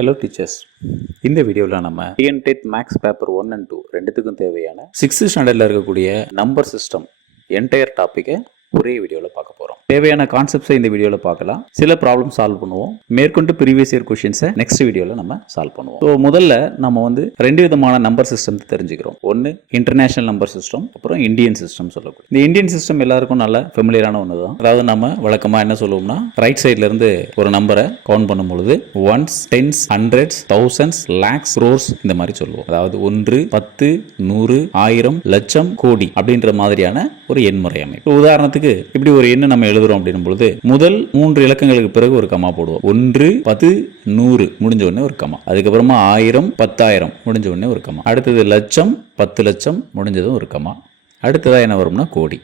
Hello teachers, இந்த வீடியோவில் நம்ம டிஎன்டெட் மேக்ஸ் பேப்பர் 1 and 2 ரெண்டுத்துக்கும் தேவையான 6th ஸ்டாண்டர்டில் இருக்கக்கூடிய நம்பர் சிஸ்டம் என்டையர் டாப்பிக்கை ஒரே வீடியோவில் பார்க்க போகிறோம். தேவையான கான்செப்ட்ஸை இந்த வீடியோவில் பார்க்கலாம். சில ப்ராப்ளம் சால்வ் பண்ணுவோம். மேற்கொண்டு ப்ரீவியஸ் இயர் கொஷின்ஸை நெக்ஸ்ட் வீடியோவில் நம்ம சால்வ் பண்ணுவோம். ஸோ முதல்ல நம்ம ரெண்டு விதமான நம்பர் சிஸ்டம் தெரிஞ்சுக்கிறோம். ஒன்று இன்டர்நேஷனல் நம்பர் சிஸ்டம், அப்புறம் இந்தியன் சிஸ்டம் சொல்லக்கூடிய. இந்த இந்தியன் சிஸ்டம் எல்லாருக்கும் நல்ல ஃபெமிலியரான ஒன்று தான். அதாவது நம்ம வழக்கமாக என்ன சொல்லுவோம்னா, ரைட் சைட்ல இருந்து ஒரு நம்பரை கவுண்ட் பண்ணும் பொழுது ones, tens, hundreds, thousands, lakhs, crores இந்த மாதிரி சொல்லுவோம். அதாவது 1, 10, 100, 1000, லட்சம், கோடி அப்படின்ற மாதிரியான ஒரு எண்முறை அமைப்பு. உதாரணத்துக்கு இப்படி ஒரு எண்ணை நம்ம எழுதுறோம் அப்படின்னும் பொழுது முதல் 3 இலக்கங்களுக்கு பிறகு ஒரு கமா போடுவோம். 1, 10, 100 முடிஞ்ச உடனே ஒரு கமா. அதுக்கப்புறமா 1000, 10,000 முடிஞ்ச உடனே ஒரு கமா. அடுத்தது லட்சம், 10 லட்சம் முடிஞ்சதும் ஒரு கமா. அடுத்ததாக என்ன வரும்னா கோடி.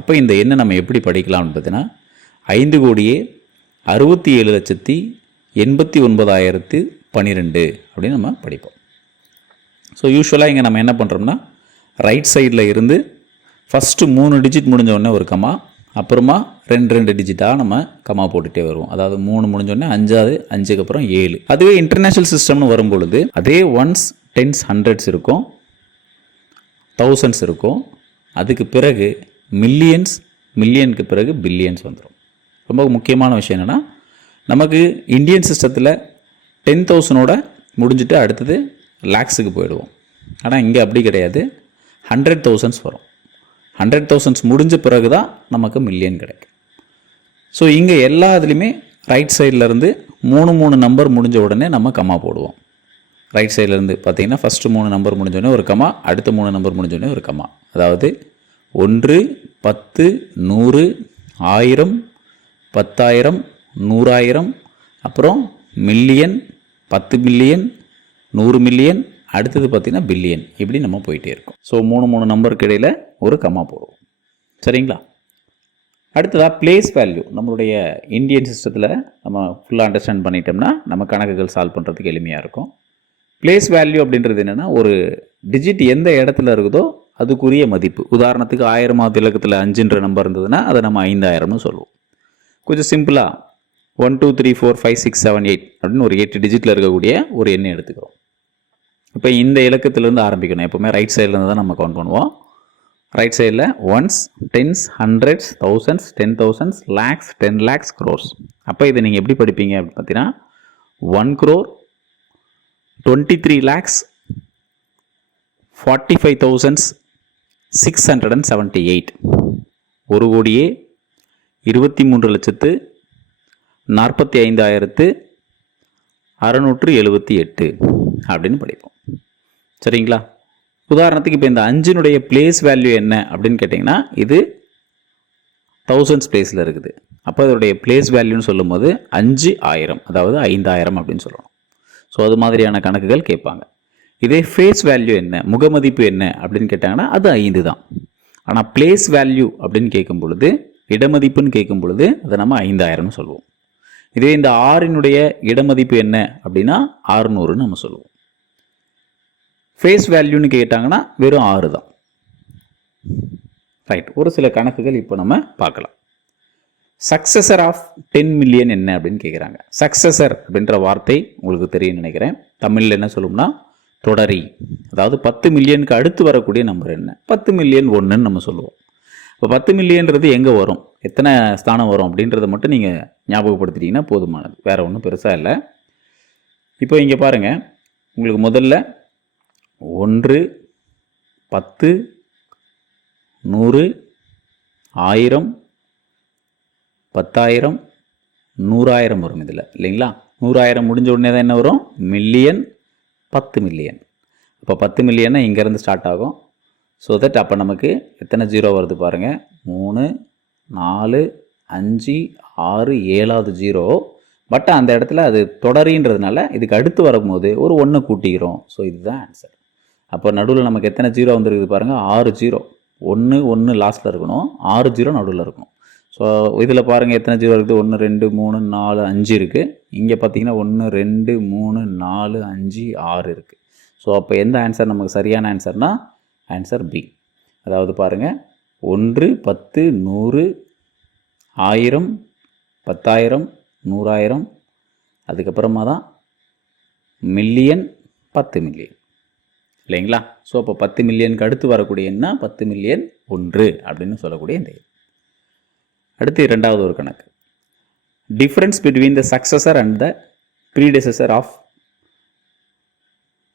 அப்போ இந்த எண்ணை நம்ம எப்படி படிக்கலாம்னு பார்த்தீங்கன்னா 5,67,89,012 அப்படின்னு நம்ம படிப்போம். ஸோ யூஸ்வலாக இங்கே நம்ம என்ன பண்ணுறோம்னா, ரைட் சைடில் இருந்து ஃபஸ்ட்டு 3 டிஜிட் முடிஞ்ச உடனே ஒரு கமா, அப்புறமா 2 டிஜிட்டாக நம்ம கமா போட்டுகிட்டே வருவோம். அதாவது 3 முடிஞ்சோடனே 5, 5க்கு அப்புறம் 7. அதுவே இன்டர்நேஷனல் சிஸ்டம்னு வரும்பொழுது அதே ஒன்ஸ், டென்ஸ், ஹண்ட்ரட்ஸ் இருக்கும், தௌசண்ட்ஸ் இருக்கும். அதுக்கு பிறகு மில்லியன்ஸ், மில்லியனுக்கு பிறகு பில்லியன்ஸ் வந்துடும். ரொம்ப முக்கியமான விஷயம் என்னென்னா, நமக்கு இந்தியன் சிஸ்டத்தில் 10,000ஓட முடிஞ்சுட்டு அடுத்தது லேக்ஸுக்கு போயிடுவோம். ஆனால் இங்கே அப்படி கிடையாது. 100,000s வரும். 100,000s முடிஞ்ச பிறகு தான் நமக்கு மில்லியன் கிடைக்கும். ஸோ இங்கே எல்லா இதுலேயுமே ரைட் சைட்லேருந்து 3 நம்பர் முடிஞ்ச உடனே நம்ம கமா போடுவோம். ரைட் சைட்லேருந்து பார்த்தீங்கன்னா ஃபஸ்ட்டு 3 நம்பர் முடிஞ்சோடனே ஒரு கமா, அடுத்த 3 நம்பர் முடிஞ்சோடனே ஒரு கமா. அதாவது 1, 10, 100, 1000, 10,000, 100,000, அப்புறம் மில்லியன், 10 மில்லியன், 100 மில்லியன், அடுத்தது பார்த்திங்கன்னா பில்லியன். இப்படி நம்ம போயிட்டே இருக்கோம். ஸோ 3 நம்பருக்கு இடையில் ஒரு கமா போடுவோம். சரிங்களா? அடுத்ததாக பிளேஸ் வேல்யூ. நம்மளுடைய இந்தியன் சிஸ்டத்தில் நம்ம ஃபுல்லாக அண்டர்ஸ்டாண்ட் பண்ணிட்டோம்னா நம்ம கணக்குகள் சால்வ் பண்ணுறதுக்கு எளிமையாக இருக்கும். பிளேஸ் வேல்யூ அப்படின்றது என்னென்னா, ஒரு டிஜிட் எந்த இடத்துல இருக்குதோ அதுக்குரிய மதிப்பு. உதாரணத்துக்கு 1000வது இலக்கத்தில் 5ன்ற நம்பர் இருந்ததுன்னா அதை நம்ம 5,000னு சொல்லுவோம். கொஞ்சம் சிம்பிளாக 1, 2, 3, 4, 5, 6, 7, 8 அப்படின்னு ஒரு 8 டிஜிட்டில் இருக்கக்கூடிய ஒரு எண்ணை எடுத்துக்கிறோம். இப்போ இந்த இலக்கத்திலேருந்து ஆரம்பிக்கணும். எப்போவுமே ரைட் சைட்லேருந்து தான் நம்ம கவுண்ட் பண்ணுவோம். ரைட் சைடில் ones, tens, hundreds, thousands, 10,000s, lakhs, 10 lakhs, crores. அப்போ இதை நீங்கள் எப்படி படிப்பீங்க அப்படின்னு பார்த்தீங்கன்னா, 1 crore, 23 lakhs, 45,678. 1,23,45,678 அப்படின்னு படிப்போம். சரிங்களா? உதாரணத்துக்கு இப்போ இந்த 5னுடைய பிளேஸ் வேல்யூ என்ன அப்படின்னு கேட்டிங்கன்னா, இது தௌசண்ட்ஸ் பிளேஸில் இருக்குது. அப்போ அதோடைய பிளேஸ் வேல்யூன்னு சொல்லும் போது 5,000, அதாவது 5,000 அப்படின்னு சொல்லணும். ஸோ அது மாதிரியான கணக்குகள் கேட்பாங்க. இதே ஃபேஸ் வேல்யூ என்ன, முகமதிப்பு என்ன அப்படின்னு கேட்டாங்கன்னா அது 5 தான். ஆனால் பிளேஸ் வேல்யூ அப்படின்னு கேட்கும் பொழுது, இடமதிப்புன்னு கேட்கும் பொழுது அதை நம்ம 5,000னு சொல்லுவோம். இதே இந்த 6னுடைய இடமதிப்பு என்ன அப்படின்னா 600ன்னு நம்ம சொல்லுவோம். ஃபேஸ் வேல்யூன்னு கேட்டாங்கன்னா வெறும் 6 தான். ரைட். ஒரு சில கணக்குகள் இப்போ நம்ம பார்க்கலாம். சக்சஸர் ஆஃப் 10 மில்லியன் என்ன அப்படின்னு கேட்குறாங்க. சக்சஸர் அப்படின்ற வார்த்தை உங்களுக்கு தெரியும் நினைக்கிறேன். தமிழில் என்ன சொல்லுவோம்னா தொடரி. அதாவது 10 மில்லியனுக்கு அடுத்து வரக்கூடிய நம்பர் என்ன? 10 மில்லியன் 1ன்னு நம்ம சொல்லுவோம். இப்போ 10 மில்லியன்றது எங்கே வரும், எத்தனை ஸ்தானம் வரும் அப்படின்றத மட்டும் நீங்கள் ஞாபகப்படுத்திட்டீங்கன்னா போதுமானது. வேறு ஒன்றும் பெருசாக இல்லை. இப்போ இங்கே பாருங்கள், உங்களுக்கு முதல்ல 1, 10, 100, 1000, 10,000, 100,000 வரும் இதில், இல்லைங்களா? 100,000 முடிஞ்ச உடனே தான் என்ன வரும்? Million, 10 million. இப்போ 10 மில்லியன்னா இங்கேருந்து ஸ்டார்ட் ஆகும். ஸோ தட் அப்போ நமக்கு எத்தனை ஜீரோ வருது பாருங்கள். 3, 4, 5, 6, 7வது ஜீரோ. பட் அந்த இடத்துல அது தொடரின்றதுனால இதுக்கு அடுத்து வரும்போது ஒரு 1 கூட்டிக்கிறோம். ஸோ இதுதான் ஆன்சர். அப்போ நடுவில் நமக்கு எத்தனை ஜீரோ வந்துருக்குது பாருங்கள்? 6 ஜீரோ. 1 லாஸ்ட்டில் இருக்கணும், 6 ஜீரோ நடுவில் இருக்கணும். ஸோ இதில் பாருங்கள் எத்தனை ஜீரோ இருக்குது? 1, 2, 3, 4, 5 இருக்குது. இங்கே பார்த்தீங்கன்னா 1, 2, 3, 4, 5, 6 இருக்குது. ஸோ அப்போ எந்த ஆன்சர் நமக்கு சரியான ஆன்சர்னால் ஆன்சர் பி. அதாவது பாருங்கள், 1, 10, 100, 1000, 10,000, 100,000, அதுக்கப்புறமா தான் மில்லியன் 10 மில்லியன் இல்லைங்களா? ஸோ அப்போ 10 மில்லியனுக்கு அடுத்து வரக்கூடிய எண்ணா 10 மில்லியன் 1 அப்படின்னு சொல்லக்கூடிய இந்த எண். அடுத்து இரண்டாவது ஒரு கணக்கு. Difference between the successor and the predecessor of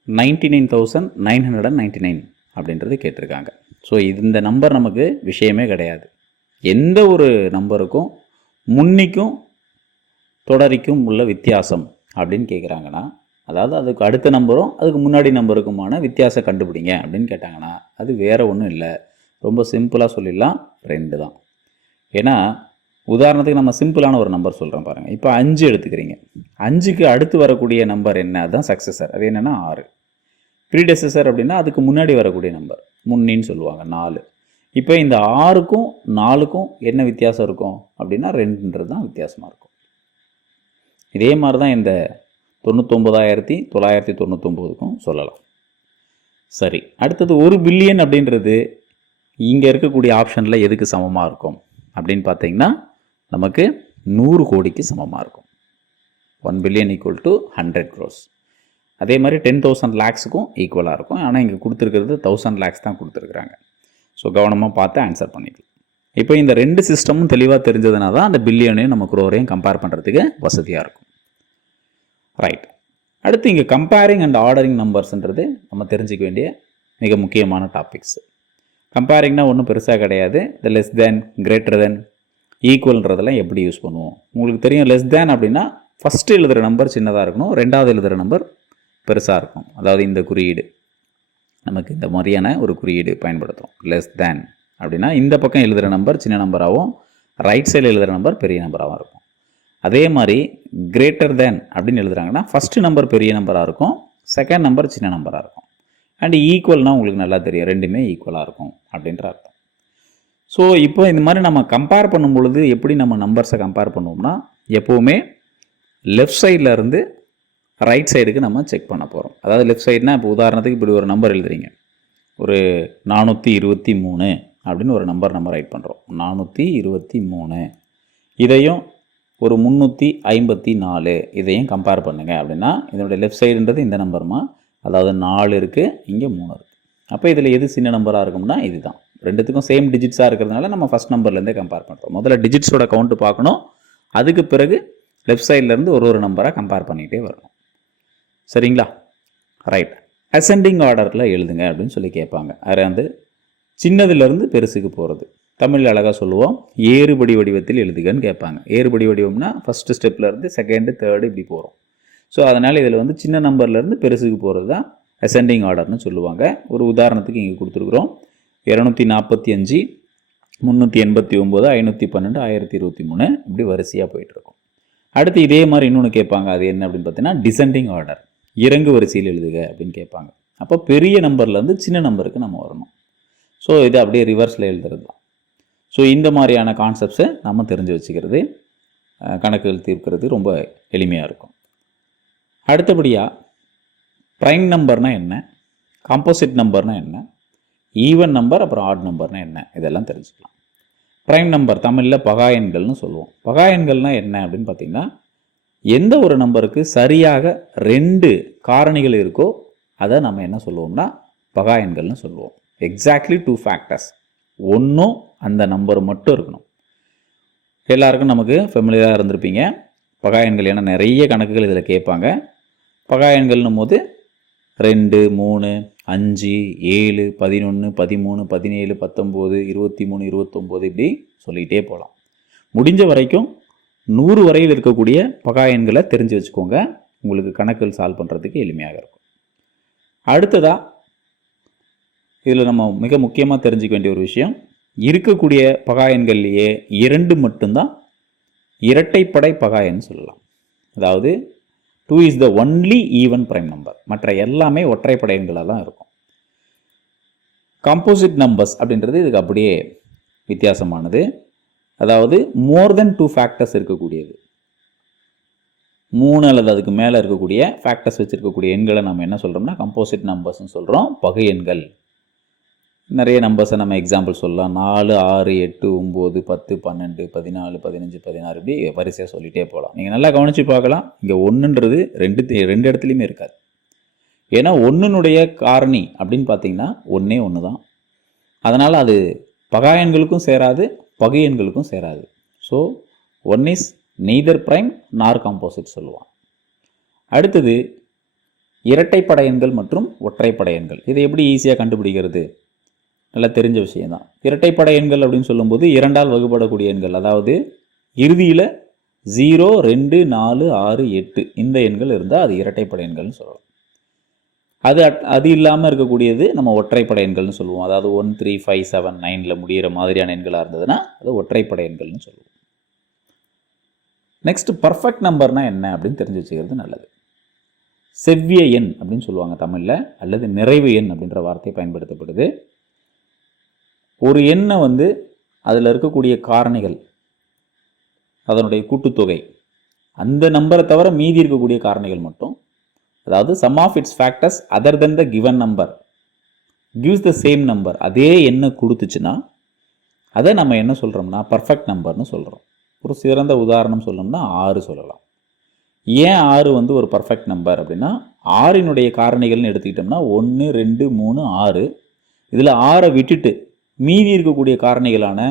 99,999 அப்படின்றது கேட்டிருக்காங்க. ஸோ இந்த நம்பர் நமக்கு விஷயமே கிடையாது. எந்த ஒரு நம்பருக்கும் முன்னிக்கும் தொடரிக்கும் உள்ள வித்தியாசம் அப்படின்னு கேட்குறாங்கன்னா, அதாவது அதுக்கு அடுத்த நம்பரும் அதுக்கு முன்னாடி நம்பருக்குமான வித்தியாசம் கண்டுபிடிங்க அப்படின்னு கேட்டாங்கன்னா, அது வேறு ஒன்றும் இல்லை. ரொம்ப சிம்பிளாக சொல்லிடலாம், 2 தான். ஏன்னா உதாரணத்துக்கு நம்ம சிம்பிளான ஒரு நம்பர் சொல்கிறோம் பாருங்கள். இப்போ 5 எடுத்துக்கிறீங்க. 5க்கு அடுத்து வரக்கூடிய நம்பர் என்ன? அதுதான் சக்ஸஸர். அது என்னென்னா 6. ப்ரீடெசஸர் அப்படின்னா அதுக்கு முன்னாடி வரக்கூடிய நம்பர், முன்னின்னு சொல்லுவாங்க, 4. இப்போ இந்த 6க்கும் 4க்கும் என்ன வித்தியாசம் இருக்கும் அப்படின்னா 2ன்றது தான் வித்தியாசமாக இருக்கும். இதே மாதிரி தான் இந்த 99,999க்கும் சொல்லலாம். சரி, அடுத்தது 1 பில்லியன் அப்படின்றது இங்கே இருக்கக்கூடிய ஆப்ஷனில் எதுக்கு சமமாக இருக்கும் அப்படின்னு பார்த்தீங்கன்னா, நமக்கு 100 கோடிக்கு சமமாக இருக்கும். 1 பில்லியன் ஈக்குவல் டு 100 crores. அதே மாதிரி 10,000 lakhsக்கும் ஈக்குவலாக இருக்கும். ஆனால் இங்கே கொடுத்துருக்கிறது 1000 lakhs தான் கொடுத்துருக்குறாங்க. ஸோ கவனமாக பார்த்து ஆன்சர் பண்ணிக்கலாம். இப்போ இந்த 2 சிஸ்டமும் தெளிவாக தெரிஞ்சதுனா தான் அந்த பில்லியனையும் நம்ம க்ரோரையும் கம்பேர் பண்ணுறதுக்கு வசதியாக இருக்கும். ரைட். அடுத்து இங்கே கம்பேரிங் அண்ட் ஆர்டரிங் நம்பர்ஸ்ன்றது நம்ம தெரிஞ்சிக்க வேண்டிய மிக முக்கியமான டாபிக்ஸ். கம்பேரிங்னா ஒன்றும் பெருசாக கிடையாது. இந்த லெஸ் தேன், கிரேட்டர் தென், ஈக்குவல்ன்றதெல்லாம் எப்படி யூஸ் பண்ணுவோம் உங்களுக்கு தெரியும். லெஸ் தேன் அப்படின்னா ஃபஸ்ட்டு எழுதுகிற நம்பர் சின்னதாக இருக்கணும், ரெண்டாவது எழுதுகிற நம்பர் பெருசாக இருக்கும். அதாவது இந்த குறியீடு நமக்கு இந்த மாதிரியான ஒரு குறியீடு பயன்படுத்துகிறோம். லெஸ் தேன் அப்படின்னா இந்த பக்கம் எழுதுகிற நம்பர் சின்ன நம்பராகவும், ரைட் சைடில் எழுதுகிற நம்பர் பெரிய நம்பராகவும் இருக்கும். அதே மாதிரி கிரேட்டர் தேன் அப்படின்னு எழுதுகிறாங்கன்னா ஃபஸ்ட்டு நம்பர் பெரிய நம்பராக இருக்கும், செகண்ட் நம்பர் சின்ன நம்பராக இருக்கும். அண்ட் ஈக்குவல்னால் உங்களுக்கு நல்லா தெரியும், ரெண்டுமே ஈக்குவலாக இருக்கும் அப்படின்ற அர்த்தம். ஸோ இப்போ இந்த மாதிரி நம்ம கம்பேர் பண்ணும் பொழுது எப்படி நம்ம நம்பர்ஸை கம்பேர் பண்ணுவோம்னா, எப்போவுமே லெஃப்ட் சைடில் இருந்து ரைட் சைடுக்கு நம்ம செக் பண்ண போகிறோம். அதாவது லெஃப்ட் சைடுனா இப்போ உதாரணத்துக்கு இப்படி ஒரு நம்பர் எழுதுறீங்க, ஒரு 423 அப்படின்னு ஒரு நம்பர் நம்ம ரைட் பண்ணுறோம். 423 இதையும் ஒரு 354 இதையும் கம்பேர் பண்ணுங்கள் அப்படின்னா, இதனுடைய லெஃப்ட் சைடுன்றது இந்த நம்பருமா, அதாவது 4 இருக்குது, இங்கே 3 இருக்குது. அப்போ இதில் எது சின்ன நம்பராக இருக்கும்னா இது தான். ரெண்டுத்துக்கும் சேம் டிஜிட்ஸாக இருக்கிறதுனால நம்ம ஃபஸ்ட் நம்பர்லேருந்தே கம்பேர் பண்ணுறோம். முதல்ல டிஜிட்ஸோட கவுண்ட்டு பார்க்கணும், அதுக்கு பிறகு லெஃப்ட் சைட்லேருந்து ஒரு நம்பராக கம்பேர் பண்ணிகிட்டே வரணும். சரிங்களா? ரைட். அசெண்டிங் ஆர்டரில் எழுதுங்க அப்படின்னு சொல்லி கேட்பாங்க. அது வந்து சின்னதுலேருந்து பெருசுக்கு போகிறது. தமிழ் அழகாக சொல்லுவோம், ஏறுபடி வடிவத்தில் எழுதுகன்னு கேட்பாங்க. ஏறுபடி வடிவம்னா ஃபஸ்ட்டு ஸ்டெப்லேருந்து செகண்டு தேர்டு இப்படி போகிறோம். ஸோ அதனால் இதில் வந்து சின்ன நம்பர்லேருந்து பெருசுக்கு போகிறது தான் அசெண்டிங் ஆர்டர்னு சொல்லுவாங்க. ஒரு உதாரணத்துக்கு இங்கே கொடுத்துருக்குறோம். 245, 389, 512, 1023 இப்படி வரிசையாக போயிட்டுருக்கும். அடுத்து இதே மாதிரி இன்னொன்று கேட்பாங்க. அது என்ன அப்படின்னு பார்த்தீங்கன்னா டிசெண்டிங் ஆர்டர், இறங்கு வரிசையில் எழுதுக அப்படின்னு கேட்பாங்க. அப்போ பெரிய நம்பர்லேருந்து சின்ன நம்பருக்கு நம்ம வரணும். ஸோ இது அப்படியே ரிவர்ஸில் எழுதுறது தான். ஸோ இந்த மாதிரியான கான்செப்ட்ஸை நம்ம தெரிஞ்சு வச்சுக்கிறது கணக்குகள் தீர்க்கிறது ரொம்ப எளிமையாக இருக்கும். அடுத்தபடியாக ப்ரைம் நம்பர்னால் என்ன, காம்போசிட் நம்பர்னால் என்ன, ஈவன் நம்பர், அப்புறம் ஆட் நம்பர்னால் என்ன, இதெல்லாம் தெரிஞ்சுக்கலாம். ப்ரைம் நம்பர் தமிழில் பகா எண்கள்னு சொல்லுவோம். பகா எண்கள்னால் என்ன அப்படின்னு பார்த்திங்கன்னா, எந்த ஒரு நம்பருக்கு சரியாக 2 காரணிகள் இருக்கோ அதை நம்ம என்ன சொல்லுவோம்னா பகா எண்கள்னு சொல்லுவோம். எக்ஸாக்ட்லி 2 ஃபேக்டர்ஸ், ஒன்றும் அந்த நம்பர் மட்டும் இருக்கணும். எல்லாருக்கும் நமக்கு ஃபெமிலியராக இருந்திருப்பீங்க பகா எண்கள், ஏன்னா நிறைய கணக்குகள் இதில் கேட்பாங்க. பகா எண்கள்னும் போது 2, 3, 5, 7, 11, 13, 17, 19, 23, 29 இப்படி சொல்லிகிட்டே போகலாம். முடிஞ்ச வரைக்கும் 100 வரையில் இருக்கக்கூடிய பகா எண்களை தெரிஞ்சு வச்சுக்கோங்க, உங்களுக்கு கணக்குகள் சால்வ் பண்ணுறதுக்கு எளிமையாக இருக்கும். அடுத்ததாக இதில் நம்ம மிக முக்கியமாக தெரிஞ்சுக்க வேண்டிய ஒரு விஷயம், இருக்கக்கூடிய பகா எண்கள்லேயே 2 மட்டும்தான் இரட்டைப்படை பகா எண் சொல்லலாம். அதாவது 2 is the only even prime number, மற்ற எல்லாமே ஒற்றைப்படை எண்களாக தான் இருக்கும். காம்போசிட் நம்பர்ஸ் அப்படின்றது இதுக்கு அப்படியே வித்தியாசமானது. அதாவது மோர் தென் 2 ஃபேக்டர்ஸ் இருக்கக்கூடியது, 3 அல்லது அதுக்கு மேலே இருக்கக்கூடிய ஃபேக்டர்ஸ் வச்சுருக்கக்கூடிய எண்களை நம்ம என்ன சொல்கிறோம்னா கம்போசிட் நம்பர்ஸ்னு சொல்கிறோம், பகை எண்கள். நிறைய நம்பர்ஸை நம்ம எக்ஸாம்பிள் சொல்லலாம். 4, 6, 8, 9, 10, 12, 14, 15, 16 இப்படி வரிசையாக சொல்லிகிட்டே போகலாம். நீங்கள் நல்லா கவனித்து பார்க்கலாம். இங்கே ஒன்றுன்றது ரெண்டு இடத்துலையுமே இருக்காது. ஏன்னா ஒன்றுனுடைய காரணி அப்படின்னு பார்த்தீங்கன்னா ஒன்றே ஒன்று தான். அதனால் அது பகா எண்களுக்கும் சேராது, பகு எண்களுக்கும் சேராது. So one is neither prime நார் காம்போசிட் சொல்லுவான். அடுத்தது இரட்டைப்படை எண்கள் மற்றும் ஒற்றைப்படை எண்கள். இதை எப்படி ஈஸியாக கண்டுபிடிக்கிறது? நல்லா தெரிஞ்ச விஷயம்தான். இரட்டைப்படை எண்கள் அப்படின்னு சொல்லும்போது 2ஆல் வகுப்படக்கூடிய எண்கள், அதாவது இறுதியில் 0, 2, 4, 6, 8 இந்த எண்கள் இருந்தால் அது இரட்டைப்படை எண்கள்னு சொல்லலாம். அது இல்லாமல் இருக்கக்கூடியது நம்ம ஒற்றைப்படை எண்கள்னு சொல்லுவோம். அதாவது 1, 3, 5, 7, 9 முடிகிற மாதிரியான எண்களாக இருந்ததுன்னா அது ஒற்றைப்படை எண்கள்னு சொல்லுவோம். நெக்ஸ்ட் பர்ஃபெக்ட் நம்பர்னா என்ன அப்படின்னு தெரிஞ்சு வச்சுக்கிறது நல்லது. செவ்விய எண் அப்படின்னு சொல்லுவாங்க தமிழில், அல்லது நிறைவு எண் அப்படின்ற வார்த்தை பயன்படுத்தப்படுது. ஒரு எண்ணை அதில் இருக்கக்கூடிய காரணிகள், அதனுடைய கூட்டுத்தொகை, அந்த நம்பரை தவிர மீதி இருக்கக்கூடிய காரணிகள் மட்டும், அதாவது sum of its factors other than the given number gives the same number, அதே எண்ணை கொடுத்துச்சுன்னா அதை நம்ம என்ன சொல்கிறோம்னா பர்ஃபெக்ட் நம்பர்னு சொல்கிறோம். ஒரு சிறந்த உதாரணம் சொல்லணும்னா 6 சொல்லலாம். ஏன் 6 ஒரு பர்ஃபெக்ட் நம்பர் அப்படின்னா, 6னுடைய காரணிகள்னு எடுத்துக்கிட்டோம்னா 1, 2, 3, 6. இதில் 6 விட்டுட்டு மீதி இருக்கக்கூடிய காரணிகளான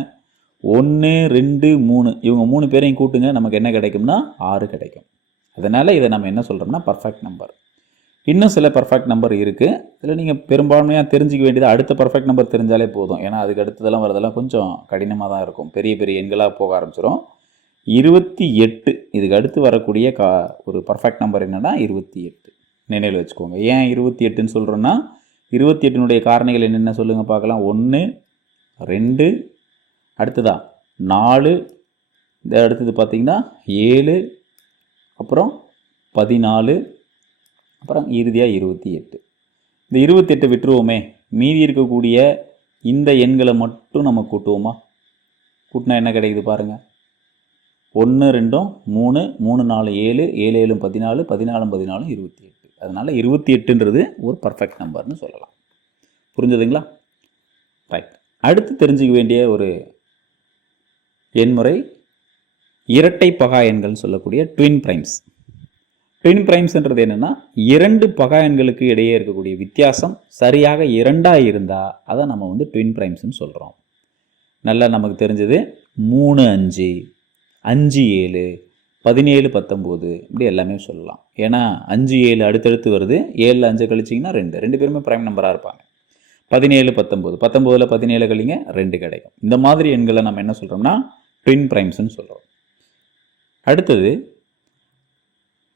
1, 2, 3 இவங்க 3 பேரையும் கூட்டுங்க, நமக்கு என்ன கிடைக்கும்னா 6 கிடைக்கும். அதனால் இதை நம்ம என்ன சொல்கிறோம்னா பர்ஃபெக்ட் நம்பர். இன்னும் சில பர்ஃபெக்ட் நம்பர் இருக்குது. இதில் நீங்கள் பெரும்பான்மையாக தெரிஞ்சிக்க வேண்டியது அடுத்த பர்ஃபெக்ட் நம்பர் தெரிஞ்சாலே போதும். ஏன்னா அதுக்கு அடுத்ததெல்லாம் வரதெல்லாம் கொஞ்சம் கடினமாக தான் இருக்கும், பெரிய பெரிய எண்களாக போக ஆரம்பிச்சிடும். 28 இதுக்கு அடுத்து வரக்கூடிய ஒரு பர்ஃபெக்ட் நம்பர் என்னென்னா 28. நினைவில் வச்சுக்கோங்க. ஏன் 28ன்னு சொல்கிறோன்னா, 28னுடைய காரணிகள் என்னென்ன சொல்லுங்கள் பார்க்கலாம். 1, 2, அடுத்ததா 4, இந்த அடுத்தது பார்த்திங்கன்னா 7, அப்புறம் 14, அப்புறம் இறுதியாக 28. இந்த 28 விட்டுருவோமே, மீதி இருக்கக்கூடிய இந்த எண்களை மட்டும் நம்ம கூட்டுவோமா? கூட்டினா என்ன கிடைக்குது பாருங்கள். 1, 2, 3, 3, 4, 7, 7, 7, 14, 14, 14, 28. அதனால் 28ன்றது ஒரு பர்ஃபெக்ட் நம்பர்னு சொல்லலாம். புரிஞ்சதுங்களா? ரைட். அடுத்து தெரிஞ்சுக்க வேண்டிய ஒரு எண்முறை இரட்டை பகா எண்கள்னு சொல்லக்கூடிய ட்வின் பிரைம்ஸ். ட்வின் பிரைம்ஸ்ன்றது என்னென்னா, 2 பகா எண்களுக்கு இடையே இருக்கக்கூடிய வித்தியாசம் சரியாக 2ஆக இருந்தால் அதை நம்ம ட்வின் பிரைம்ஸ்னு சொல்கிறோம். நல்லா நமக்கு தெரிஞ்சது 3, 5, 5, 7, 17, 19 இப்படி எல்லாமே சொல்லலாம். ஏன்னா 5, 7 அடுத்தடுத்து வருது. 7ல் 5 கழிச்சிங்கன்னா 2 பேருமே பிரைம் நம்பராக இருப்பாங்க. 17, 19, 19ல் 17 கழிங்க 2 கிடைக்கும். இந்த மாதிரி எண்களை நம்ம என்ன சொல்கிறோம்னா ட்வின் பிரைம்ஸ்னு சொல்கிறோம். அடுத்தது,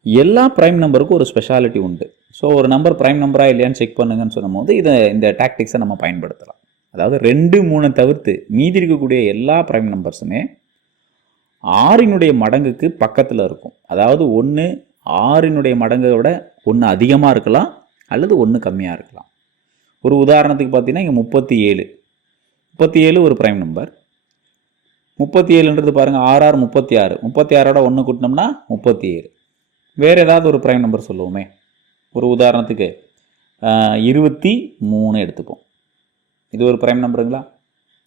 எல்லா பிரைம் நம்பருக்கும் ஒரு ஸ்பெஷாலிட்டி உண்டு. ஸோ ஒரு நம்பர் பிரைம் நம்பராக இல்லையான்னு செக் பண்ணுங்கன்னு சொல்லும்போது இந்த டாக்டிக்ஸை நம்ம பயன்படுத்தலாம். அதாவது 2, 3 தவிர்த்து மீதி இருக்கக்கூடிய எல்லா பிரைம் நம்பர்ஸுமே 6னுடைய மடங்குக்கு பக்கத்தில் இருக்கும். அதாவது 1 6னுடைய மடங்கை விட 1 அதிகமாக இருக்கலாம், அல்லது 1 கம்மியாக இருக்கலாம். ஒரு உதாரணத்துக்கு பார்த்தீங்கன்னா இங்கே 37 ஒரு பிரைம் நம்பர். 37ன்றது பாருங்கள் 6, 36, 36ஓட 1 கூட்டினோம்னா 37. வேறு ஏதாவது ஒரு பிரைம் நம்பர் சொல்லுவோமே. ஒரு உதாரணத்துக்கு 23 எடுத்துப்போம். இது ஒரு பிரைம் நம்பருங்களா?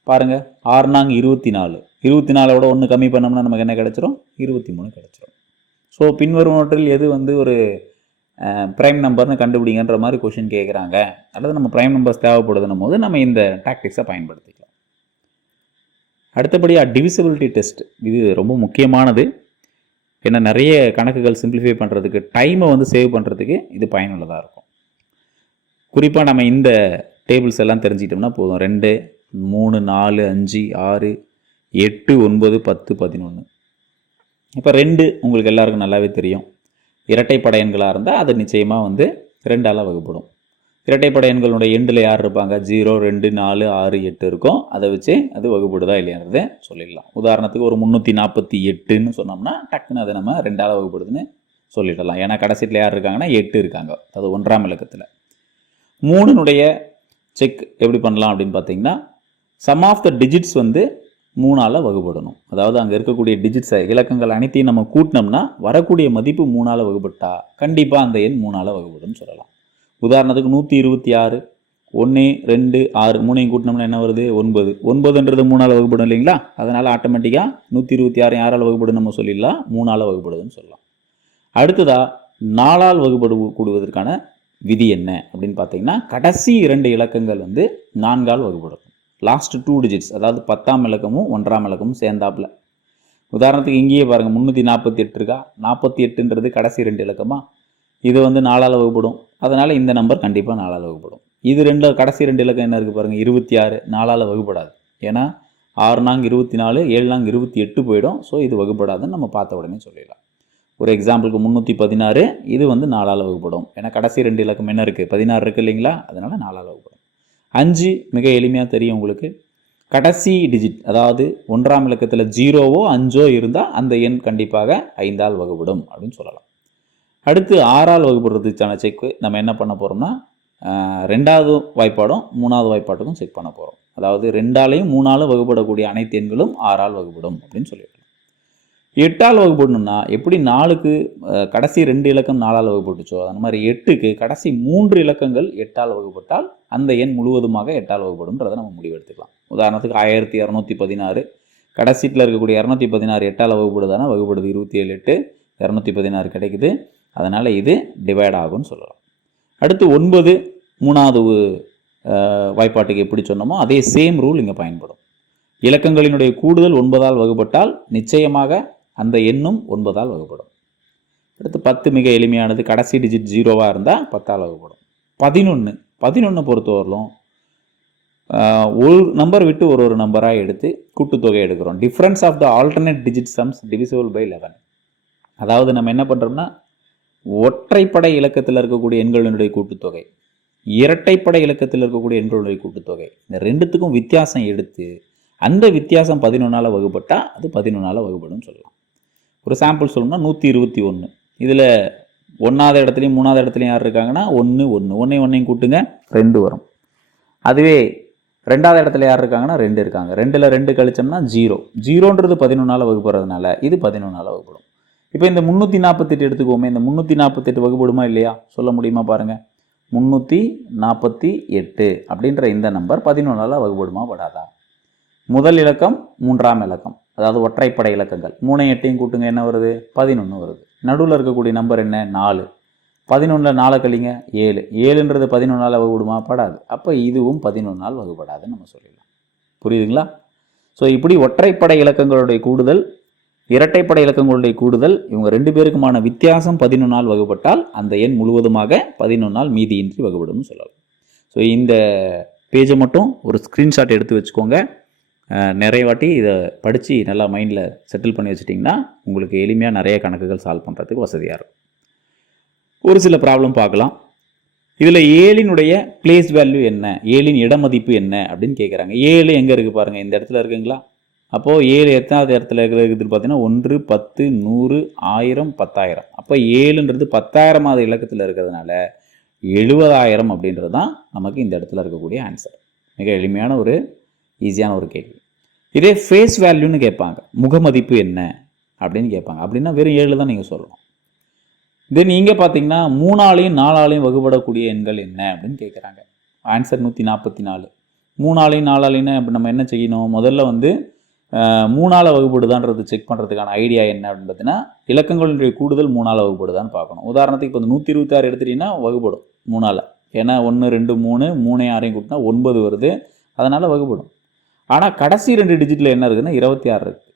பாருங்கள் 6 24, 24ஓட 1 கம்மி பண்ணோம்னா நமக்கு என்ன கிடச்சிரும்? 23 கிடச்சிரும். ஸோ பின்வருவனவற்றில் எது ஒரு பிரைம் நம்பர்னு கண்டுபிடிங்கன்ற மாதிரி கொஷின் கேட்குறாங்க, அல்லது நம்ம பிரைம் நம்பர்ஸ் தேவைப்படுதுன்னும் போது நம்ம இந்த டாக்டிக்ஸை பயன்படுத்திக்கலாம். அடுத்தபடியாக டிவிசிபிலிட்டி டெஸ்ட். இது ரொம்ப முக்கியமானது. ஏன்னா நிறைய கணக்குகள் சிம்பிளிஃபை பண்ணுறதுக்கு, டைமை சேவ் பண்ணுறதுக்கு இது பயனுள்ளதாக இருக்கும். குறிப்பாக நம்ம இந்த டேபிள்ஸ் எல்லாம் தெரிஞ்சிக்கிட்டோம்னா போதும். 2, 3, 4, 5, 6, 8, 9, 10, 11. இப்போ 2 உங்களுக்கு எல்லாருக்கும் நல்லாவே தெரியும். இரட்டைப்படை எண்களாக இருந்தால் அது நிச்சயமாக 2ஆல் வகுப்படும். இரட்டைப்படை எண்களுடைய எண்டில் யார் இருப்பாங்க? 0, 2, 4, 6, 8 இருக்கும். அதை வச்சு அது வகுப்படுதா இல்லையான்றதை சொல்லிடலாம். உதாரணத்துக்கு ஒரு 348ன்னு சொன்னோம்னா டக்குன்னு அதை நம்ம 2ஆல் வகுப்படுதுன்னு சொல்லிடலாம். ஏன்னா கடைசியில் யார் இருக்காங்கன்னா 8 இருக்காங்க, அது 1ஆம் இலக்கத்தில். 3னுடைய செக் எப்படி பண்ணலாம் அப்படின்னு பார்த்தீங்கன்னா, சம் ஆஃப் த டிஜிட்ஸ் 3ஆல் வகுப்படணும். அதாவது அங்கே இருக்கக்கூடிய டிஜிட்ஸை, இலக்கங்கள் அனைத்தையும் நம்ம கூட்டினோம்னா வரக்கூடிய மதிப்பு 3ஆல் வகுப்பட்டா கண்டிப்பாக அந்த எண் 3ஆல் வகுப்படுன்னு சொல்லலாம். உதாரணத்துக்கு 126 1 2 6 மூணையும் கூட்டினோம்னா என்ன வருது 9. 9ன்றது 3ஆல் வகுப்படும் இல்லைங்களா? அதனால் ஆட்டோமேட்டிக்காக 126 யாரால் வகுப்படும் நம்ம சொல்லிடலாம், 3ஆல் வகுப்படுதுன்னு சொல்லலாம். அடுத்ததாக 4ஆல் வகுப்படுவதற்கான விதி என்ன அப்படின்னு பார்த்தீங்கன்னா, கடைசி 2 இலக்கங்கள் வந்து 4ஆல் வகுப்படும். லாஸ்ட் 2 டிஜிட்ஸ், அதாவது 10ஆம் இலக்கமும் 1ஆம் இலக்கமும் சேர்ந்தாப்புல. உதாரணத்துக்கு இங்கேயே பாருங்கள், 348 இருக்கா? 48ன்றது கடைசி 2 இலக்கமா, இது வந்து 4ஆல் வகுப்படும். அதனால் இந்த நம்பர் கண்டிப்பாக 4ஆல் வகுப்படும். இது கடைசி 2 இலக்கம் என்ன இருக்குது பாருங்கள், 26, 4ஆல் வகுப்படாது. ஏன்னா 6 நாங்க 24, 7 நாங்க 28 போயிடும். ஸோ இது வகுப்படாதுன்னு நம்ம பார்த்த உடனே சொல்லிடலாம். ஒரு எக்ஸாம்பிளுக்கு 316, இது வந்து 4ஆல் வகுப்படும். ஏன்னா கடைசி 2 இலக்கம் என்ன இருக்குது, 16 இருக்குது இல்லைங்களா? அதனால் 4ஆல் வகுப்படும். 5 மிக எளிமையாக தெரியும் உங்களுக்கு. கடைசி டிஜிட், அதாவது 1ஆம் இலக்கத்தில் 0வோ 5ஓ இருந்தால் அந்த எண் கண்டிப்பாக 5ஆல் வகுப்படும் அப்படின்னு சொல்லலாம். அடுத்து 6ஆல் வகுப்படுறதுக்கான செக் நம்ம என்ன பண்ண போகிறோம்னா, 2வது வாய்ப்பாடும் 3வது வாய்ப்பாட்டுக்கும் செக் பண்ண போகிறோம். அதாவது 2ஆலையும் 3ஆலும் வகுப்படக்கூடிய அனைத்து எண்களும் 6ஆல் வகுப்படும் அப்படின்னு சொல்லிடுறோம். 8ஆல் வகுப்படணும்னா எப்படி 4க்கு கடைசி 2 இலக்கம் 4ஆல் வகுப்பட்டுச்சோ அந்த மாதிரி 8க்கு கடைசி 3 இலக்கங்கள் 8ஆல் வகுப்பட்டால் அந்த எண் முழுவதுமாக 8ஆல் வகுப்படும்ன்றதை நம்ம முடிவெடுத்துக்கலாம். உதாரணத்துக்கு 1216, கடைசீட்டில் இருக்கக்கூடிய 216 8ஆல் வகுப்படுதானா, வகுப்படுது. 27 8 216 கிடைக்குது. அதனால் இது டிவைட் ஆகும்னு சொல்லலாம். அடுத்து 9 3வது வாய்ப்பாட்டுக்கு எப்படி சொன்னோமோ அதே சேம் ரூல் இங்கே பயன்படும். இலக்கங்களினுடைய கூடுதல் 9ஆல் வகுப்பட்டால் நிச்சயமாக அந்த எண்ணும் 9ஆல் வகுப்படும். அடுத்து 10 மிக எளிமையானது. கடைசி டிஜிட் 0வாக இருந்தால் 10ஆல் வகுப்படும். 11 பொறுத்தவரையிலும் ஒரு நம்பர் விட்டு ஒரு நம்பராக எடுத்து கூட்டுத்தொகை எடுக்கிறோம். Difference of the alternate digit sums divisible by 11. அதாவது நம்ம என்ன பண்ணுறோம்னா, ஒற்றைப்படை இலக்கத்தில் இருக்கக்கூடிய எண்களினுடைய கூட்டுத்தொகை, இரட்டைப்படை இலக்கத்தில் இருக்கக்கூடிய எண்களுடைய கூட்டுத்தொகை, இந்த ரெண்டுத்துக்கும் வித்தியாசம் எடுத்து அந்த வித்தியாசம் 11ஆல் வகுப்பட்டால் அது 11ஆல் வகுப்படும் சொல்லலாம். ஒரு சாம்பிள் சொல்லணும்னா 121. இதில் 1வது இடத்துலையும் 3வது இடத்துலையும் யார் இருக்காங்கன்னா 1 1 1 கூட்டுங்க 2 வரும். அதுவே 2வது இடத்துல யார் இருக்காங்கன்னா 2 இருக்காங்க. 2ல் 2 கழிச்சோம்னா 0. 0ன்றது 11ஆல் வகுப்படுறதுனால இது 11ஆல் வகுப்படும். இப்போ இந்த 348 எடுத்துக்கோமே, இந்த 348 வகுப்படுமா இல்லையா சொல்ல முடியுமா பாருங்கள். 348 அப்படின்ற இந்த நம்பர் 11ஆல் வகுப்படுமா படாதா? முதல் இலக்கம் 3ஆம் இலக்கம், அதாவது ஒற்றைப்படை இலக்கங்கள். 3 8 கூட்டுங்க என்ன வருது, 11 வருது. நடுவில் இருக்கக்கூடிய நம்பர் என்ன, 4. 11ல் 4 கழிங்க 7. 7ன்றது 11ஆல் வகுப்படுமா, படாது. அப்போ இதுவும் 11ஆல் வகுப்படாதுன்னு நம்ம சொல்லிடலாம். புரியுதுங்களா? ஸோ இப்படி ஒற்றைப்படை இலக்கங்களுடைய கூடுதல், இரட்டைப்படை இலக்கங்களுடைய கூடுதல், இவங்க 2 பேருக்குமான வித்தியாசம் 11ஆல் வகுப்பட்டால் அந்த எண் முழுவதுமாக 11ஆல் மீதியின்றி வகுப்படும் சொல்லலாம். ஸோ இந்த பேஜை மட்டும் ஒரு ஸ்க்ரீன்ஷாட் எடுத்து வச்சுக்கோங்க. நிறைய வாட்டி இதை படித்து நல்லா மைண்டில் செட்டில் பண்ணி வச்சிட்டிங்கன்னா உங்களுக்கு எளிமையாக நிறைய கணக்குகள் சால்வ் பண்ணுறதுக்கு வசதியாக இருக்கும். ஒரு சில ப்ராப்ளம் பார்க்கலாம். இதில் 7னுடைய பிளேஸ் வேல்யூ என்ன, 7ன் இடமதிப்பு என்ன அப்படின்னு கேட்குறாங்க. 7 எங்கே இருக்குது பாருங்கள், இந்த இடத்துல இருக்குங்களா? அப்போது 7 எத்தனாவது இடத்துல இருக்குதுன்னு பார்த்தீங்கன்னா 1 10 100 1000 10000. அப்போ 7ன்றது 10,000வது இலக்கத்தில் இருக்கிறதுனால 70,000 அப்படின்றது தான் நமக்கு இந்த இடத்துல இருக்கக்கூடிய ஆன்சர். மிக எளிமையான ஒரு ஈஸியான ஒரு கேள்வி. இதே ஃபேஸ் வேல்யூன்னு கேட்பாங்க, முகமதிப்பு என்ன அப்படின்னு கேட்பாங்க. அப்படின்னா வெறும் 7 தான் நீங்கள் சொல்லணும். தென் இங்கே பார்த்தீங்கன்னா 3ஆலையும் 4ஆலையும் வகுப்படக்கூடிய எண்கள் என்ன அப்படின்னு கேட்குறாங்க. ஆன்சர் 144. 3ஆலையும் 4ஆலையும் அப்படி நம்ம என்ன செய்யணும், முதல்ல வந்து 3ஆல் வகுப்படுதான்றது செக் பண்ணுறதுக்கான ஐடியா என்ன அப்படின்னு பார்த்தீங்கன்னா, இலக்கங்களுடைய கூடுதல் 3ஆல் வகுப்படுதான்னு பார்க்கணும். உதாரணத்துக்கு இப்போ 126 எடுத்துட்டீங்கன்னா வகுப்படும் 3ஆல். ஏன்னா 1 2 3 3 6 கூட்டினா 9 வருது, அதனால் வகுப்படும். ஆனால் கடைசி 2 டிஜிட்டில் என்ன இருக்குதுன்னா 26 இருக்குது.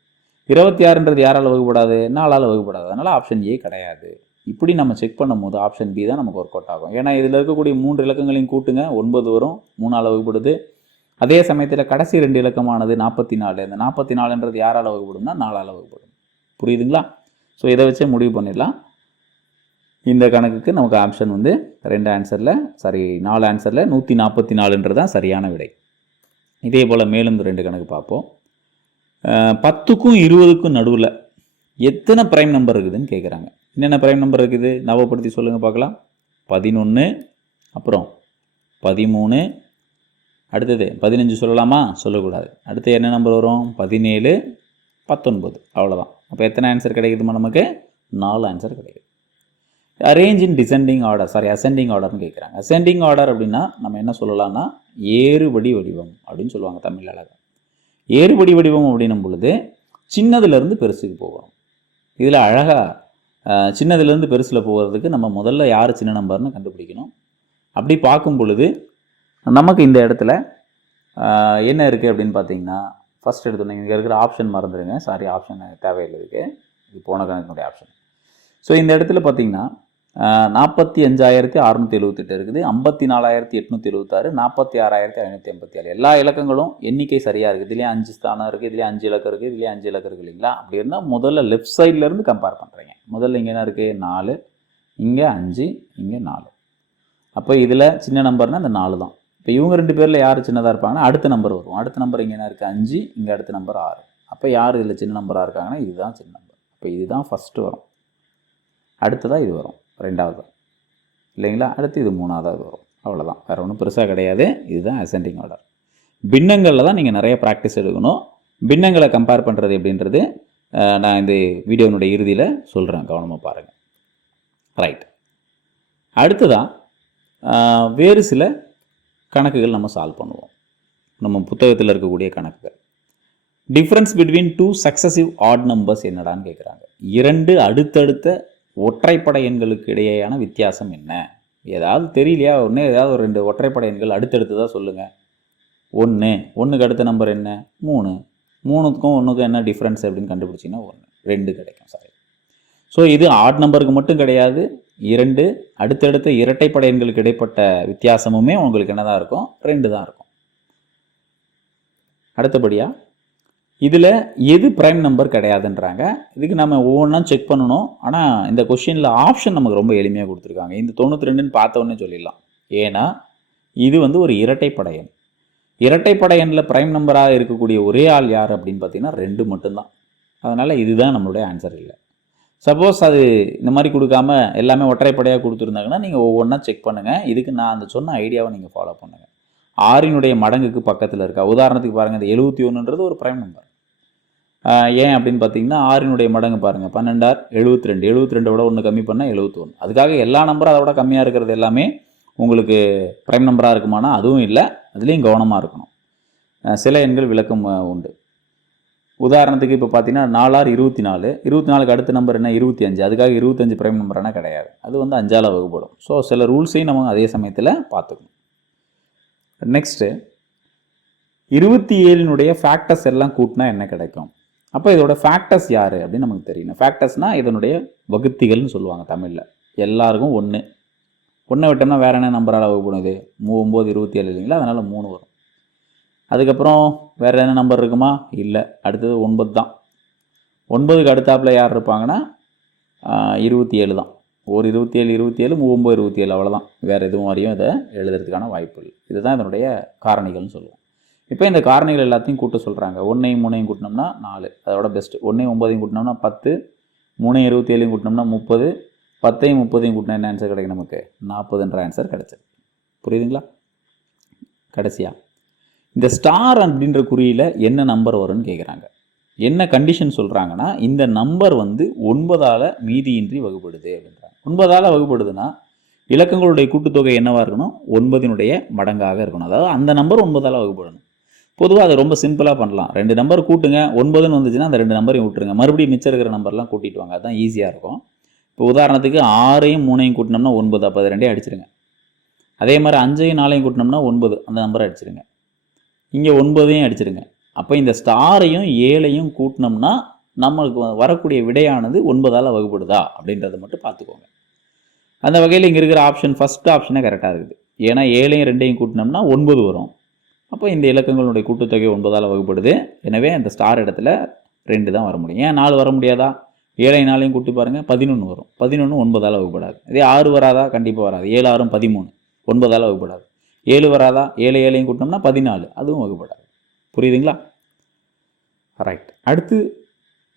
26ன்றது யாரால் வகுப்படாது, 4ஆல் வகுப்படாது. அதனால் ஆப்ஷன் ஏ கிடையாது. இப்படி நம்ம செக் பண்ணும் போது ஆப்ஷன் பி தான் நமக்கு ஒர்க் அவுட் ஆகும். ஏன்னா இதில் இருக்கக்கூடிய 3 இலக்கங்களையும் கூட்டுங்க 9 வரும், 3ஆல் வகுப்படுது. அதே சமயத்தில் கடைசி 2 இலக்கமானது 44. இந்த 44ன்றது யாரால் வகுப்படும்னா 4ஆல் வகுப்படும். புரியுதுங்களா? ஸோ இதை வச்சே முடிவு பண்ணிடலாம். இந்த கணக்குக்கு நமக்கு ஆப்ஷன் வந்து 4 ஆன்சரில் 144ன்றது தான் சரியான விடை. இதே போல் மேலும் 2 கணக்கு பார்ப்போம். 10க்கும் 20க்கும் நடுவில் எத்தனை ப்ரைம் நம்பர் இருக்குதுன்னு கேட்குறாங்க. என்னென்ன ப்ரைம் நம்பர் இருக்குது ஞாபகப்படுத்தி சொல்லுங்கள் பார்க்கலாம். 11, அப்புறம் 13, அடுத்தது 15 சொல்லலாமா, சொல்லக்கூடாது. அடுத்து என்ன நம்பர் வரும், 17, 19. அவ்வளோதான். அப்போ எத்தனை ஆன்சர் கிடைக்குதுமா நமக்கு, 4 ஆன்சர் கிடைக்குது. Arrange in descending order, ascending ஆர்டர்னு கேட்குறாங்க. அசெண்டிங் ஆர்டர் அப்படின்னா நம்ம என்ன சொல்லலாம்னா ஏறுபடி வடிவம் அப்படின்னு சொல்லுவாங்க தமிழ் அழகாக. ஏறுபடி வடிவம் அப்படின்னும் பொழுது சின்னதுலேருந்து பெருசுக்கு போகணும். இதில் அழகாக சின்னதுலேருந்து பெருசில் போகிறதுக்கு நம்ம முதல்ல யார் சின்ன நம்பர்னு கண்டுபிடிக்கணும். அப்படி பார்க்கும் பொழுது நமக்கு இந்த இடத்துல என்ன இருக்குது அப்படின்னு பார்த்தீங்கன்னா, ஃபஸ்ட் எடுத்தோன்னே இங்கே இருக்கிற ஆப்ஷன் மறந்துடுங்க. ஆப்ஷன் தேவையில்லை, இது போன கணக்கினுடைய ஆப்ஷன். ஸோ இந்த இடத்துல பார்த்தீங்கன்னா 45,678 இருக்குது, 54,876, 46,587. எல்லா இலக்கங்களும் எண்ணிக்கை சரியாக இருக்குது. இதுலேயே 5 ஸ்தானம் இருக்குது, இதுலேயே 5 இலக்கம் இருக்குது, இதுலேயே 5 இலக்கம் இருக்குது இல்லைங்களா? அப்படி இருந்தால் முதல்ல லெஃப்ட் சைட்லேருந்து கம்பேர் பண்ணுறீங்க. முதல்ல இங்கே என்ன இருக்குது? 4, இங்கே 5, இங்கே 4. அப்போ இதில் சின்ன நம்பர்னால் இந்த 4 தான். இப்போ இவங்க 2 பேரில் யார் சின்னதாக இருப்பாங்கன்னா அடுத்த நம்பர் வரும். அடுத்த நம்பர் இங்கே என்ன இருக்குது? 5, இங்கே அடுத்த நம்பர் 6. அப்போ யார் இதில் சின்ன நம்பராக இருக்காங்கன்னா இதுதான் சின்ன நம்பர். அப்போ இதுதான் ஃபஸ்ட்டு வரும், அடுத்ததாக இது வரும், ரெண்டாவது இல்லைங்களா? அடுத்து இது மூணாவது வரும். அவ்வளோதான், வேறு ஒன்றும் பெருசாக கிடையாது. இதுதான் அசெண்டிங் ஆர்டர். பின்னங்களில் தான் நீங்கள் நிறைய ப்ராக்டிஸ் எடுக்கணும். பின்னங்களை கம்பேர் பண்ணுறது எப்படின்றது நான் இந்த வீடியோனுடைய இறுதியில் சொல்கிறேன், கவனமாக பாருங்கள். ரைட். அடுத்ததான் வேறு சில கணக்குகள் நம்ம சால்வ் பண்ணுவோம். நம்ம புத்தகத்தில் இருக்கக்கூடிய கணக்குகள். Difference between 2 successive odd numbers என்னடான்னு கேட்குறாங்க. 2 அடுத்தடுத்த ஒற்றைப்படை எண்களுக்கு இடையேயான வித்தியாசம் என்ன? ஏதாவது தெரியலையா? ஏதாவது ஒரு 2 ஒற்றைப்படை எண்கள் அடுத்தடுத்து தான் சொல்லுங்கள். 1, 1க்கு அடுத்த நம்பர் என்ன? 3, 3க்கும் 1க்கும் என்ன டிஃப்ரென்ஸ் அப்படின்னு கண்டுபிடிச்சிங்கன்னா 1, 2 கிடைக்கும். ஸோ இது ஆட் நம்பருக்கு மட்டும் கிடையாது, 2 அடுத்தடுத்த இரட்டைப்படை எண்களுக்கு இடைப்பட்ட வித்தியாசமுமே உங்களுக்கு என்ன தான் இருக்கும்? 2 தான் இருக்கும். அடுத்தபடியாக இதில் எது ப்ரைம் நம்பர் கிடையாதுன்றாங்க. இதுக்கு நம்ம ஒவ்வொன்றா செக் பண்ணணும். ஆனால் இந்த கொஷினில் ஆப்ஷன் நமக்கு ரொம்ப எளிமையாக கொடுத்துருக்காங்க. இந்த 92ன்னு பார்த்தோன்னே சொல்லிடலாம். ஏன்னா இது வந்து ஒரு இரட்டைப்படை எண். இரட்டைப்படை எண்ணில் ப்ரைம் நம்பராக இருக்கக்கூடிய ஒரே ஆள் யார் அப்படின்னு பார்த்தீங்கன்னா 2 மட்டும்தான். அதனால் இதுதான் நம்மளுடைய ஆன்சர் இல்லை. சப்போஸ் அது இந்த மாதிரி கொடுக்காம எல்லாமே ஒற்றைப்படையாக கொடுத்துருந்தாங்கன்னா நீங்கள் ஒவ்வொன்றா செக் பண்ணுங்கள். இதுக்கு நான் அந்த சொன்ன ஐடியாவை நீங்கள் ஃபாலோ பண்ணுங்கள். 6னுடைய மடங்குக்கு பக்கத்தில் இருக்கா? உதாரணத்துக்கு பாருங்கள், இந்த 71ன்றது ஒரு ப்ரைம் நம்பர். ஏன் அப்படின்னு பார்த்தீங்கன்னா 6னுடைய மடங்கு பாருங்கள், 12 72. 72 விட 1 கம்மி பண்ணால் 71. அதுக்காக எல்லா நம்பரும் அதை விட கம்மியாக இருக்கிறது எல்லாமே உங்களுக்கு ப்ரைம் நம்பராக இருக்குமானா அதுவும் இல்லை. அதுலேயும் கவனமாக இருக்கணும். சில எண்கள் விளக்கம் உண்டு. உதாரணத்துக்கு இப்போ பார்த்தீங்கன்னா 4 24. 24க்கு அடுத்த நம்பர் என்ன? 25. அதுக்காக 25 ப்ரைம் நம்பரானா கிடையாது, அது வந்து 5ஆல் வகுப்படும். ஸோ சில ரூல்ஸையும் நம்ம அதே சமயத்தில் பார்த்துக்கணும். நெக்ஸ்ட்டு 27னுடைய ஃபேக்டர்ஸ் எல்லாம் கூட்டினா என்ன கிடைக்கும்? அப்போ இதோட ஃபேக்டர்ஸ் யார் அப்படின்னு நமக்கு தெரியணும். ஃபேக்டர்ஸ்னால் இதனுடைய வகுத்திகள்னு சொல்லுவாங்க தமிழில். எல்லாருக்கும் 1 விட்டோம்னா வேறு என்ன நம்பரால் வகுப்படும்? இது 9 27 இல்லைங்களா? அதனால் 3 வரும். அதுக்கப்புறம் வேறு என்ன நம்பர் இருக்குமா? இல்லை. அடுத்தது 9 தான். 9க்கு அடுத்தாப்பில் யார் இருப்பாங்கன்னா 27 தான். ஒரு 27 27 9 27 அவ்வளோதான். வேறு எதுவும் வரையும் இதை எழுதுறதுக்கான வாய்ப்பு இல்லை. இதுதான் இதனுடைய காரணிகள்னு சொல்லுவோம். இப்போ இந்த காரணிகள் எல்லாத்தையும் கூட்ட சொல்கிறாங்க. 1ஐயும் 3ஐயும் கூட்டினோம்னா 4, அதோட பெஸ்ட்டு. 1ஐயும் 9ஐயும் கூட்டினோம்னா 10, 3ஐயும் 27ஐயும் கூட்டினோம்னா 30, 10ஐயும் 30ஐயும் கூட்டினா என்ன ஆன்சர் கிடைக்கும்? நமக்கு 40ன்ற ஆன்சர் கிடைச்சது. புரியுதுங்களா? கடைசியாக இந்த ஸ்டார் அப்படின்ற குறியில் என்ன நம்பர் வரும்னு கேட்குறாங்க. என்ன கண்டிஷன் சொல்கிறாங்கன்னா, இந்த நம்பர் வந்து 9ஆல் மீதியின்றி வகுப்படுது அப்படின்றாங்க. 9ஆல் வகுப்படுதுன்னா இலக்கங்களுடைய கூட்டுத்தொகை என்னவாக இருக்கணும்? 9னுடைய மடங்காக இருக்கணும். அதாவது அந்த நம்பர் 9ஆல் வகுப்படணும். பொதுவாக அதை ரொம்ப சிம்பிளாக பண்ணலாம். 2 நம்பர் கூட்டுங்க, 9ன்னு வந்துச்சுன்னா அந்த 2 நம்பரையும் விட்டுருங்க, மறுபடியும் மிச்சம் இருக்கிற நம்பர்லாம் கூட்டிட்டு வாங்க. அதுதான் ஈஸியாக இருக்கும். இப்போ உதாரணத்துக்கு 6ஐயும் 3ஐயும் கூட்டினோம்னா 9, அப்போ அது 2 அடிச்சிருங்க. அதே மாதிரி 5ஐயும் 4ஐயும் கூட்டினோம்னா 9, அந்த நம்பரை அடிச்சிருங்க. இங்கே 9ஐயும் அடிச்சிருங்க. அப்போ இந்த ஸ்டாரையும் 7ஐயும் கூட்டினோம்னா நம்மளுக்கு வரக்கூடிய விடையானது 9ஆல் வகுப்படுதா அப்படின்றத மட்டும் பார்த்துக்கோங்க. அந்த வகையில் இங்கே இருக்கிற ஆப்ஷன் ஃபஸ்ட் ஆப்ஷனே கரெக்டாக இருக்குது. ஏன்னா 7ஐயும் 2ஐயும் கூட்டினோம்னா 9 வரும். அப்போ இந்த இலக்கங்களுடைய கூட்டுத்தொகை 9ஆல் வகுப்படுது. எனவே அந்த ஸ்டார் இடத்துல 2 தான் வர முடியும். ஏன் 4 வர முடியாதா? 7ஐயும் 4ஐயும் கூட்டி பாருங்கள், 11 வரும். 11 9ஆல் வகுப்படாது. இதே 6 வராதா? கண்டிப்பாக வராது. 7 6 13, 9ஆல் வகுப்படாது. 7 வராதா? 7 7ஐயும் கூட்டினோம்னா 14, அதுவும் வகுப்படாது. புரியுதுங்களா? ரைட். அடுத்து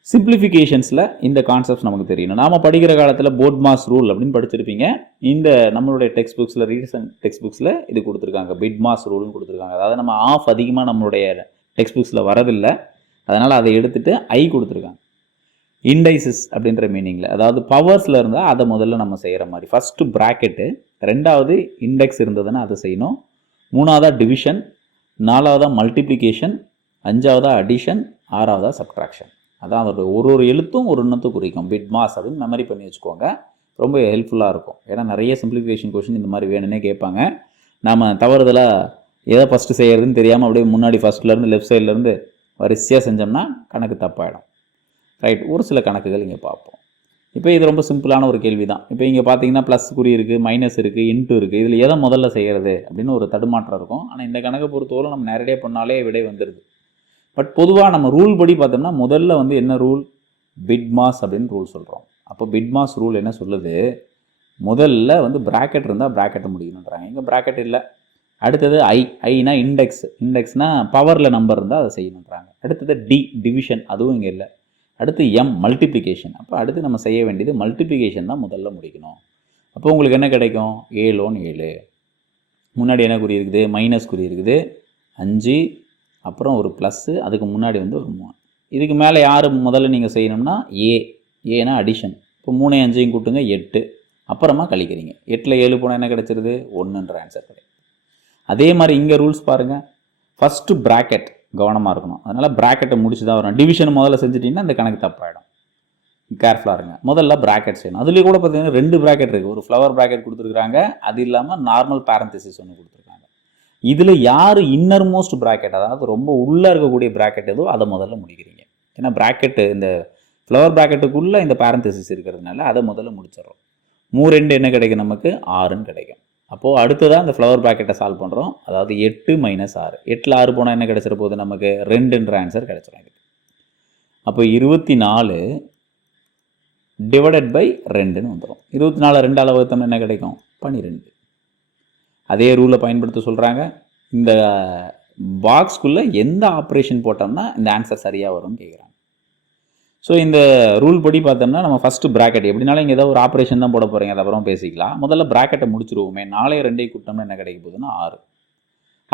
சிம்பிளிஃபிகேஷன்ஸில் இந்த கான்செப்ட்ஸ் நமக்கு தெரியணும். நாம் படிக்கிற காலத்தில் போட்மாஸ் ரூல் அப்படின்னு படிச்சிருப்பீங்க. இந்த நம்மளுடைய டெக்ஸ்ட் புக்ஸில், ரீசன்ட் டெக்ஸ்ட் புக்ஸில் இது கொடுத்துருக்காங்க, பிட்மாஸ் ரூல்னு கொடுத்துருக்காங்க. அதாவது நம்ம ஆஃப் அதிகமாக நம்மளுடைய டெக்ஸ்ட் புக்ஸில் வரதில்லை, அதனால் அதை எடுத்துகிட்டு ஐ கொடுத்துருக்காங்க. இண்டைசிஸ் அப்படின்ற மீனிங்கில், அதாவது பவர்ஸில் இருந்தால் அதை முதல்ல நம்ம செய்கிற மாதிரி. ஃபஸ்ட்டு ப்ராக்கெட்டு, ரெண்டாவது இண்டெக்ஸ் இருந்ததுன்னா அதை செய்யணும், மூணாவதாக டிவிஷன், நாலாவதாக மல்டிப்ளிகேஷன், அஞ்சாவதாக அடிஷன், ஆறாவதாக சப்ட்ராக்ஷன். அதான் அதோட ஒரு எழுத்தும் ஒரு எண்ணத்தை குறிக்கும். பிட் மாஸ் அப்படின்னு மெமரி பண்ணி வச்சுக்கோங்க, ரொம்ப ஹெல்ப்ஃபுல்லாக இருக்கும். ஏன்னா நிறைய சிம்பிளிஃபிகேஷன் கொஷின் இந்த மாதிரி வேணும்னே கேட்பாங்க. நாம் தவறுதலாக எதை ஃபஸ்ட்டு செய்கிறதுன்னு தெரியாமல் அப்படியே முன்னாடி ஃபஸ்ட்லேருந்து லெஃப்ட் சைட்லேருந்து வரிசையாக செஞ்சோம்னா கணக்கு தப்பாயிடும். ரைட், ஒரு சில கணக்குகள் இங்கே பார்ப்போம். இப்போ இது ரொம்ப சிம்பிளான ஒரு கேள்வி தான். இப்போ இங்கே பார்த்தீங்கன்னா ப்ளஸ் குறி இருக்குது, மைனஸ் இருக்குது, இன்ட்டு இருக்குது. இதில் எதை முதல்ல செய்கிறது அப்படின்னு ஒரு தடுமாற்றம் இருக்கும். ஆனால் இந்த கணக்கை பொறுத்தவரை நம்ம நேரடியாக பண்ணாலே விடை வந்துடுது. பட் பொதுவாக நம்ம ரூல் படி பார்த்தோம்னா முதல்ல வந்து என்ன ரூல், பிட் மாஸ் அப்படின்னு ரூல் சொல்கிறோம். அப்போ பிட் மாஸ் ரூல் என்ன சொல்லுது, முதல்ல வந்து ப்ராக்கெட் இருந்தால் ப்ராக்கெட்டை முடிக்கணுன்றாங்க. இங்கே ப்ராக்கெட் இல்லை. அடுத்தது ஐனா இண்டெக்ஸ்னால் பவரில் நம்பர் இருந்தால் அதை செய்யணுன்றாங்க. அடுத்தது டிவிஷன், அதுவும் இங்கே இல்லை. அடுத்து மல்டிப்ளிகேஷன். அப்போ அடுத்து நம்ம செய்ய வேண்டியது மல்டிப்ளிகேஷன் தான் முதல்ல முடிக்கணும். அப்போ உங்களுக்கு என்ன கிடைக்கும், 7 1 7. முன்னாடி என்ன குறி இருக்குது, மைனஸ் குறி இருக்குது, 5, அப்புறம் ஒரு ப்ளஸ்ஸு, அதுக்கு முன்னாடி வந்து ஒரு 3. இதுக்கு மேலே யார் முதல்ல நீங்கள் செய்யணும்னா ஏனா அடிஷன். இப்போ 3 5 கூட்டுங்க 8, அப்புறமா கழிக்கிறீங்க. 8ல் 7 போனால் என்ன கிடச்சிருது, 1ன்ற ஆன்சர் கிடைக்கும். அதே மாதிரி இங்கே ரூல்ஸ் பாருங்கள். ஃபஸ்ட்டு ப்ராக்கெட் கவனமாக இருக்கணும். அதனால் ப்ராக்கெட்டை முடிச்சு தான் வரணும். டிவிஷன் முதல்ல செஞ்சுட்டிங்கன்னா இந்த கணக்கு தப்பாயிடும். கேர்ஃபுல்லாக இருங்க. முதல்ல ப்ராக்கெட் செய்யணும். அதுலேயே கூட பார்த்தீங்கன்னா 2 ப்ராக்கெட் இருக்குது. ஒரு ஃப்ளவர் ப்ராக்கெட் கொடுத்துருக்குறாங்க, அது இல்லாமல் நார்மல் பேரந்தசிஸ் ஒன்று கொடுத்துருக்காங்க. இதில் யார் இன்னர் மோஸ்ட் ப்ராக்கெட், அதாவது ரொம்ப உள்ளே இருக்கக்கூடிய ப்ராக்கெட் ஏதோ அதை முதல்ல முடிக்கிறீங்க. ஏன்னா ப்ராக்கெட்டு இந்த ஃப்ளவர் ப்ராக்கெட்டுக்குள்ளே இந்த பேரந்தசிஸ் இருக்கிறதுனால அதை முதல்ல முடிச்சிடறோம். 3 2 என்ன கிடைக்கும், நமக்கு 6ன்னு கிடைக்கும். அப்போது அடுத்ததான் இந்த ஃப்ளவர் ப்ராக்கெட்டை சால்வ் பண்ணுறோம். அதாவது 8 - 6. 8ல் 6 போனால் என்ன கிடைச்சிட போகுது, நமக்கு 2ன்ற ஆன்சர் கிடைச்சிடும். அப்போ 24 டிவைடட் பை 2ன்னு வந்துடும். 24 2ஆல் வகுத்தோம்னா என்ன கிடைக்கும், 12. அதே ரூலை பயன்படுத்த சொல்கிறாங்க. இந்த பாக்ஸ்குள்ளே எந்த ஆப்ரேஷன் போட்டோம்னா இந்த ஆன்சர் சரியாக வரும்னு கேட்குறாங்க. ஸோ இந்த ரூல் படி பார்த்தோம்னா நம்ம ஃபஸ்ட்டு ப்ராக்கெட், எப்படினாலும் இங்கே ஏதாவது ஒரு ஆப்ரேஷன் தான் போட போகிறீங்க, அது அப்புறம் பேசிக்கலாம். முதல்ல ப்ராக்கெட்டை முடிச்சுருவோமே. 4 2 கூட்டம்னா என்ன கிடைக்க போகுதுன்னா 6.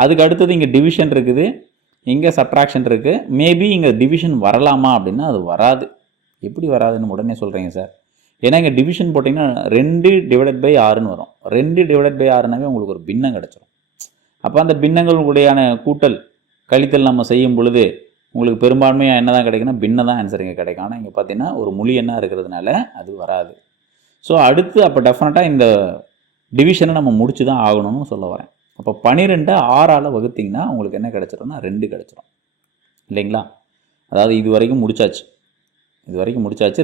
அதுக்கு அடுத்தது இங்கே டிவிஷன் இருக்குது, இங்கே சப்ட்ராக்ஷன் இருக்குது. மேபி இங்கே டிவிஷன் வரலாமா அப்படின்னா அது வராது. எப்படி வராதுன்னு உடனே சொல்கிறீங்க சார், ஏன்னா இங்கே டிவிஷன் போட்டிங்கன்னா 2 டிவைடட் பை 6ன்னு வரும். 2 டிவைடட் பை 6நாவே உங்களுக்கு ஒரு பின்னம் கிடச்சிரும். அப்போ அந்த பின்னங்களுடையான கூட்டல் கழித்தல் நம்ம செய்யும் பொழுது உங்களுக்கு பெரும்பான்மையாக என்ன தான் கிடைக்குன்னா பின்ன தான் ஆன்சர் இங்கே கிடைக்கும். ஆனால் இங்கே பார்த்தீங்கன்னா ஒரு மொழி என்ன இருக்கிறதுனால அது வராது. ஸோ அடுத்து அப்போ டெஃபினட்டாக இந்த டிவிஷனை நம்ம முடிச்சு தான் ஆகணும்னு சொல்ல வரேன். அப்போ 12 6ஆல் வகுத்திங்கன்னா உங்களுக்கு என்ன கிடச்சிரும்னா 2 கிடச்சிரும் இல்லைங்களா. அதாவது இது வரைக்கும் முடிச்சாச்சு,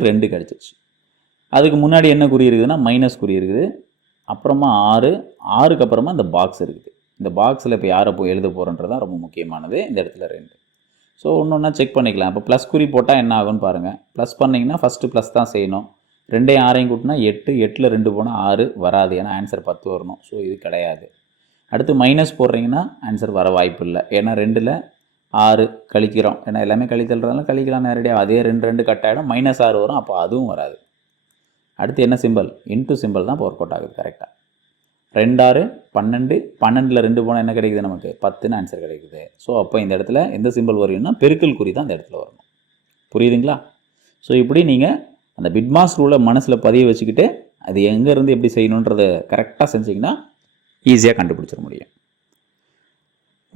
2 கிடச்சிருச்சு. அதுக்கு முன்னாடி என்ன குறி இருக்குதுன்னா மைனஸ் குறி இருக்குது, அப்புறமா 6க்கு அப்புறமா இந்த பாக்ஸ் இருக்குது. இந்த பாக்ஸில் இப்போ யாரை போய் எழுத போகிறோன்றது தான் ரொம்ப முக்கியமானது. இந்த இடத்துல 2. ஸோ ஒன்று ஒன்றா செக் பண்ணிக்கலாம். இப்போ ப்ளஸ் குறி போட்டால் என்ன ஆகும்னு பாருங்கள். ப்ளஸ் பண்ணிங்கன்னா ஃபஸ்ட்டு ப்ளஸ் தான் செய்யணும். 2 6 கூட்டினா 8, 8ல் 2 போனால் 6 வராது, ஏன்னா ஆன்சர் 10 வரணும். ஸோ இது கிடையாது. அடுத்து மைனஸ் போடுறீங்கன்னா ஆன்சர் வர வாய்ப்பு இல்லை, ஏன்னா 2ல் 6 கழிக்கிறோம். ஏன்னா எல்லாமே கழித்தல்றதுனால கழிக்கலாம் நேரடியாக. அதே 2 2 கட் ஆகிடும், -6 வரும், அப்போ அதுவும் வராது. அடுத்து என்ன சிம்பிள், இன்ட்டு சிம்பிள் தான் ஒர்க் அவுட் ஆகுது கரெக்டாக. 2 6 12, 12ல் 2 போனால் என்ன கிடைக்குது, நமக்கு 10ன்னு ஆன்சர் கிடைக்குது. ஸோ அப்போ இந்த இடத்துல எந்த சிம்பிள் வரும்னா பெருக்கல் குறி தான் இந்த இடத்துல வரணும். புரியுதுங்களா. ஸோ இப்படி நீங்கள் அந்த பிட்மாஸ் ரூலை மனசில் பதிய வச்சுக்கிட்டு அது எங்கேருந்து எப்படி செய்யணுன்றதை கரெக்டாக செஞ்சிங்கன்னா ஈஸியாக கண்டுபிடிச்சிட முடியும்.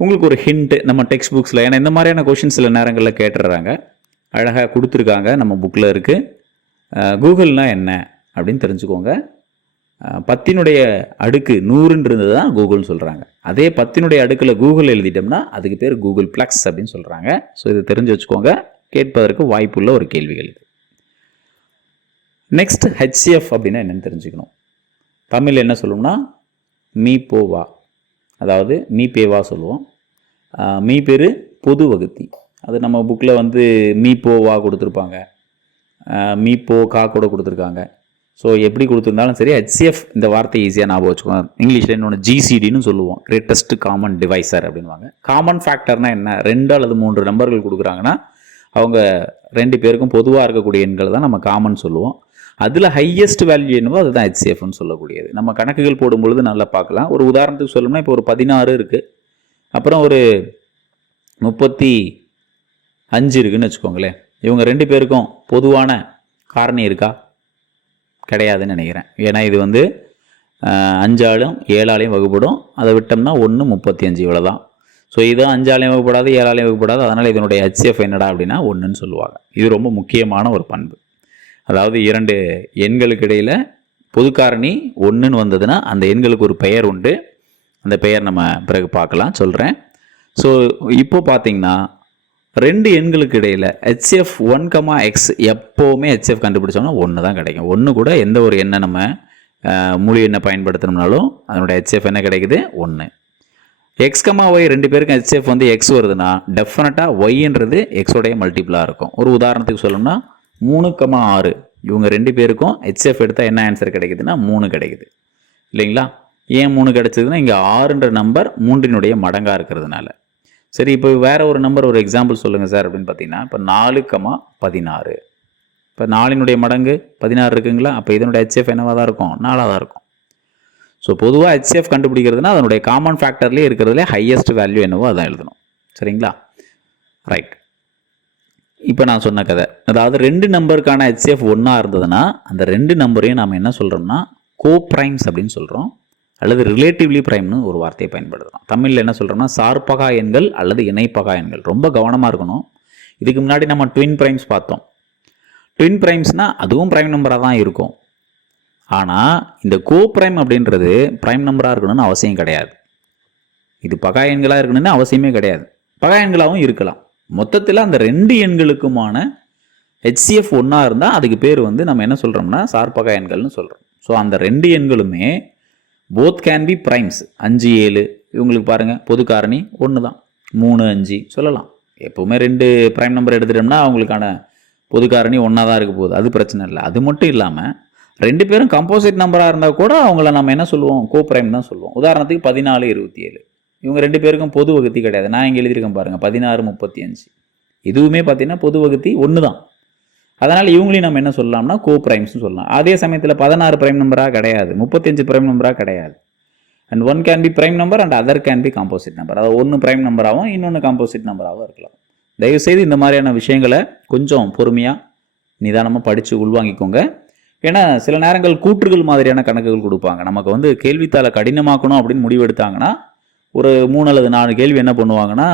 உங்களுக்கு ஒரு ஹிண்ட்டு நம்ம டெக்ஸ்ட் புக்ஸில், ஏன்னா இந்த மாதிரியான கொஷின்ஸ் சில நேரங்களில் கேட்டுடுறாங்க, அழகாக கொடுத்துருக்காங்க, நம்ம புக்கில் இருக்குது. கூகுள்னால் என்ன அப்படின்னு தெரிஞ்சுக்கோங்க. 10னுடைய அடுக்கு 100ன்றது தான் கூகுள்னு சொல்கிறாங்க. அதே 10னுடைய அடுக்கில் கூகுள் எழுதிட்டோம்னா அதுக்கு பேர் கூகுள் ப்ளஸ் அப்படின்னு சொல்கிறாங்க. ஸோ இதை தெரிஞ்சு வச்சுக்கோங்க, கேட்பதற்கு வாய்ப்புள்ள ஒரு கேள்விகள் இது. நெக்ஸ்ட் ஹெச்சிஎஃப் அப்படின்னா என்னென்னு தெரிஞ்சுக்கணும். தமிழ் என்ன சொல்லுவோம்னா மீ போ வா, அதாவது மீ பேவா சொல்லுவோம். மீ பேர் பொது வகுத்தி, அது நம்ம புக்கில் வந்து மீ போ வா கொடுத்துருப்பாங்க, மீ போ கா கூட கொடுத்துருக்காங்க. ஸோ எப்படி கொடுத்துருந்தாலும் சரி ஹெச்சிஎஃப் இந்த வார்த்தை ஈஸியாக ஞாபகம் வச்சுக்கோங்க. இங்கிலீஷில் இன்னொன்று ஜிசிடின்னு சொல்லுவோம், கிரேட்டஸ்ட் காமன் டிவைசர் அப்படின்வாங்க. காமன் ஃபேக்டர்னால் என்ன, 2 அல்லது 3 நம்பர்கள் கொடுக்குறாங்கன்னா அவங்க 2 பேருக்கும் பொதுவாக இருக்கக்கூடிய எண்கள் தான் நம்ம காமன் சொல்லுவோம். அதில் ஹையஸ்ட் வேல்யூ என்னவோ அதுதான் ஹெச்சிஎஃப்னு சொல்லக்கூடியது. நம்ம கணக்குகள் போடும்பொழுது நல்லா பார்க்கலாம். ஒரு உதாரணத்துக்கு சொல்லணும்னா இப்போ ஒரு 16 இருக்குது, அப்புறம் ஒரு 35 இருக்குதுன்னு வச்சுக்கோங்களேன். இவங்க 2 பேருக்கும் பொதுவான காரணி இருக்கா? கிடையாதுன்னு நினைக்கிறேன். ஏன்னா இது வந்து 5ஆலும் 7ஆலையும் வகுப்படும். அதை விட்டோம்னா 1 35 இவ்வளோ தான். ஸோ இது 5ஆலையும் வகுப்படாது, 7ஆலையும் வகுப்படாது. அதனால் இதனுடைய HCF என்னடா அப்படின்னா 1ன்னு சொல்லுவாங்க. இது ரொம்ப முக்கியமான ஒரு பண்பு. அதாவது 2 எண்களுக்கு இடையில் பொது காரணி 1ன்னு வந்ததுன்னா அந்த எண்களுக்கு ஒரு பெயர் உண்டு. அந்த பெயர் நம்ம பிறகு பார்க்கலாம், சொல்கிறேன். ஸோ இப்போ பார்த்தீங்கன்னா 2 எண்களுக்கு இடையில் HCF 1, X எப்போவுமே HCF கண்டுபிடிச்சோம்னா 1 தான் கிடைக்கும். 1 கூட எந்த ஒரு எண்ணை நம்ம முழு எண்ணை பயன்படுத்தணும்னாலும் அதனுடைய HCF என்ன கிடைக்குது? 1. X, Y 2 பேருக்கும் HCF வந்து X வருதுன்னா டெஃபினட்டாக Yன்றது Xோடைய மல்டிபிளாக இருக்கும். ஒரு உதாரணத்துக்கு சொல்லணும்னா 3, 6 இவங்க 2 பேருக்கும் HCF எடுத்தால் என்ன ஆன்சர் கிடைக்குதுன்னா 3 கிடைக்குது இல்லைங்களா? ஏன் 3 கிடைச்சதுன்னா இங்கே 6ன்ற நம்பர் 3னுடைய மடங்காக இருக்கிறதுனால. சரி, இப்போ வேற ஒரு நம்பர் ஒரு எக்ஸாம்பிள் சொல்லுங்கள் சார் அப்படின்னு பார்த்தீங்கன்னா, இப்போ 4, 16. இப்போ 4னுடைய மடங்கு 16 இருக்குங்களா? அப்போ இதனுடைய HCF என்னவாக தான் இருக்கும்? 4ஆக தான் இருக்கும். ஸோ பொதுவாக HCF கண்டுபிடிக்கிறதுனா அதனுடைய காமன் ஃபேக்டர்லேயே இருக்கிறதுலே ஹையஸ்ட் வேல்யூ என்னவோ அதான் எழுதணும். சரிங்களா? ரைட். இப்போ நான் சொன்ன கதை, அதாவது 2 நம்பருக்கான HCF 1 இருந்ததுன்னா அந்த 2 நம்பரையும் நாம் என்ன சொல்கிறோம்னா கோ ப்ரைம்ஸ் அப்படின்னு சொல்கிறோம், அல்லது ரிலேட்டிவ்லி ப்ரைம்னு ஒரு வார்த்தையை பயன்படுத்துகிறோம். தமிழில் என்ன சொல்கிறோம்னா சார்பகா எண்கள் அல்லது இணைப்பகா எண்கள். ரொம்ப கவனமாக இருக்கணும். இதுக்கு முன்னாடி நம்ம ட்வின் ப்ரைம்ஸ் பார்த்தோம். ட்வின் ப்ரைம்ஸ்னால் அதுவும் ப்ரைம் நம்பராக தான் இருக்கும். ஆனால் இந்த கோ ப்ரைம் அப்படின்றது ப்ரைம் நம்பராக இருக்கணும்னு அவசியம் கிடையாது. இது பகா எண்களாக இருக்கணும்னு அவசியமே கிடையாது. பகா எண்களாகவும் இருக்கலாம். மொத்தத்தில் அந்த 2 எண்களுக்குமான HCF 1 இருந்தால் அதுக்கு பேர் வந்து நம்ம என்ன சொல்கிறோம்னா சார்பகா எண்கள்னு சொல்கிறோம். ஸோ அந்த 2 எண்களுமே போத் கேன் பி ப்ரைம்ஸ். 5, 7 இவங்களுக்கு பாருங்கள் பொது காரணி 1 தான். 3, 5 சொல்லலாம். எப்போவுமே 2 ப்ரைம் நம்பர் எடுத்துட்டோம்னா அவங்களுக்கான பொது காரணி 1 தான் இருக்க போகுது. அது பிரச்சனை இல்லை. அது மட்டும் இல்லாமல் 2 பேரும் கம்போசிட் நம்பராக இருந்தால் கூட அவங்கள நம்ம என்ன சொல்லுவோம்? கோ ப்ரைம் தான் சொல்லுவோம். உதாரணத்துக்கு 14, 27 இவங்க 2 பேருக்கும் பொது வகுத்தி கிடையாது. நான் இங்கே எழுதியிருக்கேன் பாருங்கள் 16, 35 இதுவுமே பார்த்தீங்கன்னா பொது வகுத்தி 1 தான். அதனால் இவங்களையும் நம்ம என்ன சொல்லலாம்னா கோ ப்ரைம்ஸ்னு சொல்லலாம். அதே சமயத்தில் 16 ப்ரைம் நம்பராக கிடையாது, 35 ப்ரைம் நம்பராக கிடையாது. And 1 can be prime number and other can be composite number. அதாவது 1 ப்ரைம் நம்பராகவும் இன்னொன்று காம்போசிட் நம்பராகவும் இருக்கலாம். தயவுசெய்து இந்த மாதிரியான விஷயங்களை கொஞ்சம் பொறுமையாக நிதானமாக படித்து உள்வாங்கிக்கோங்க. ஏன்னா சில நேரங்கள் கூற்றுகள் மாதிரியான கணக்குகள் கொடுப்பாங்க. நமக்கு வந்து கேள்வித்தாளை கடினமாக்கணும் அப்படின்னு முடிவெடுத்தாங்கன்னா ஒரு 3 அல்லது 4 கேள்வி என்ன பண்ணுவாங்கன்னா,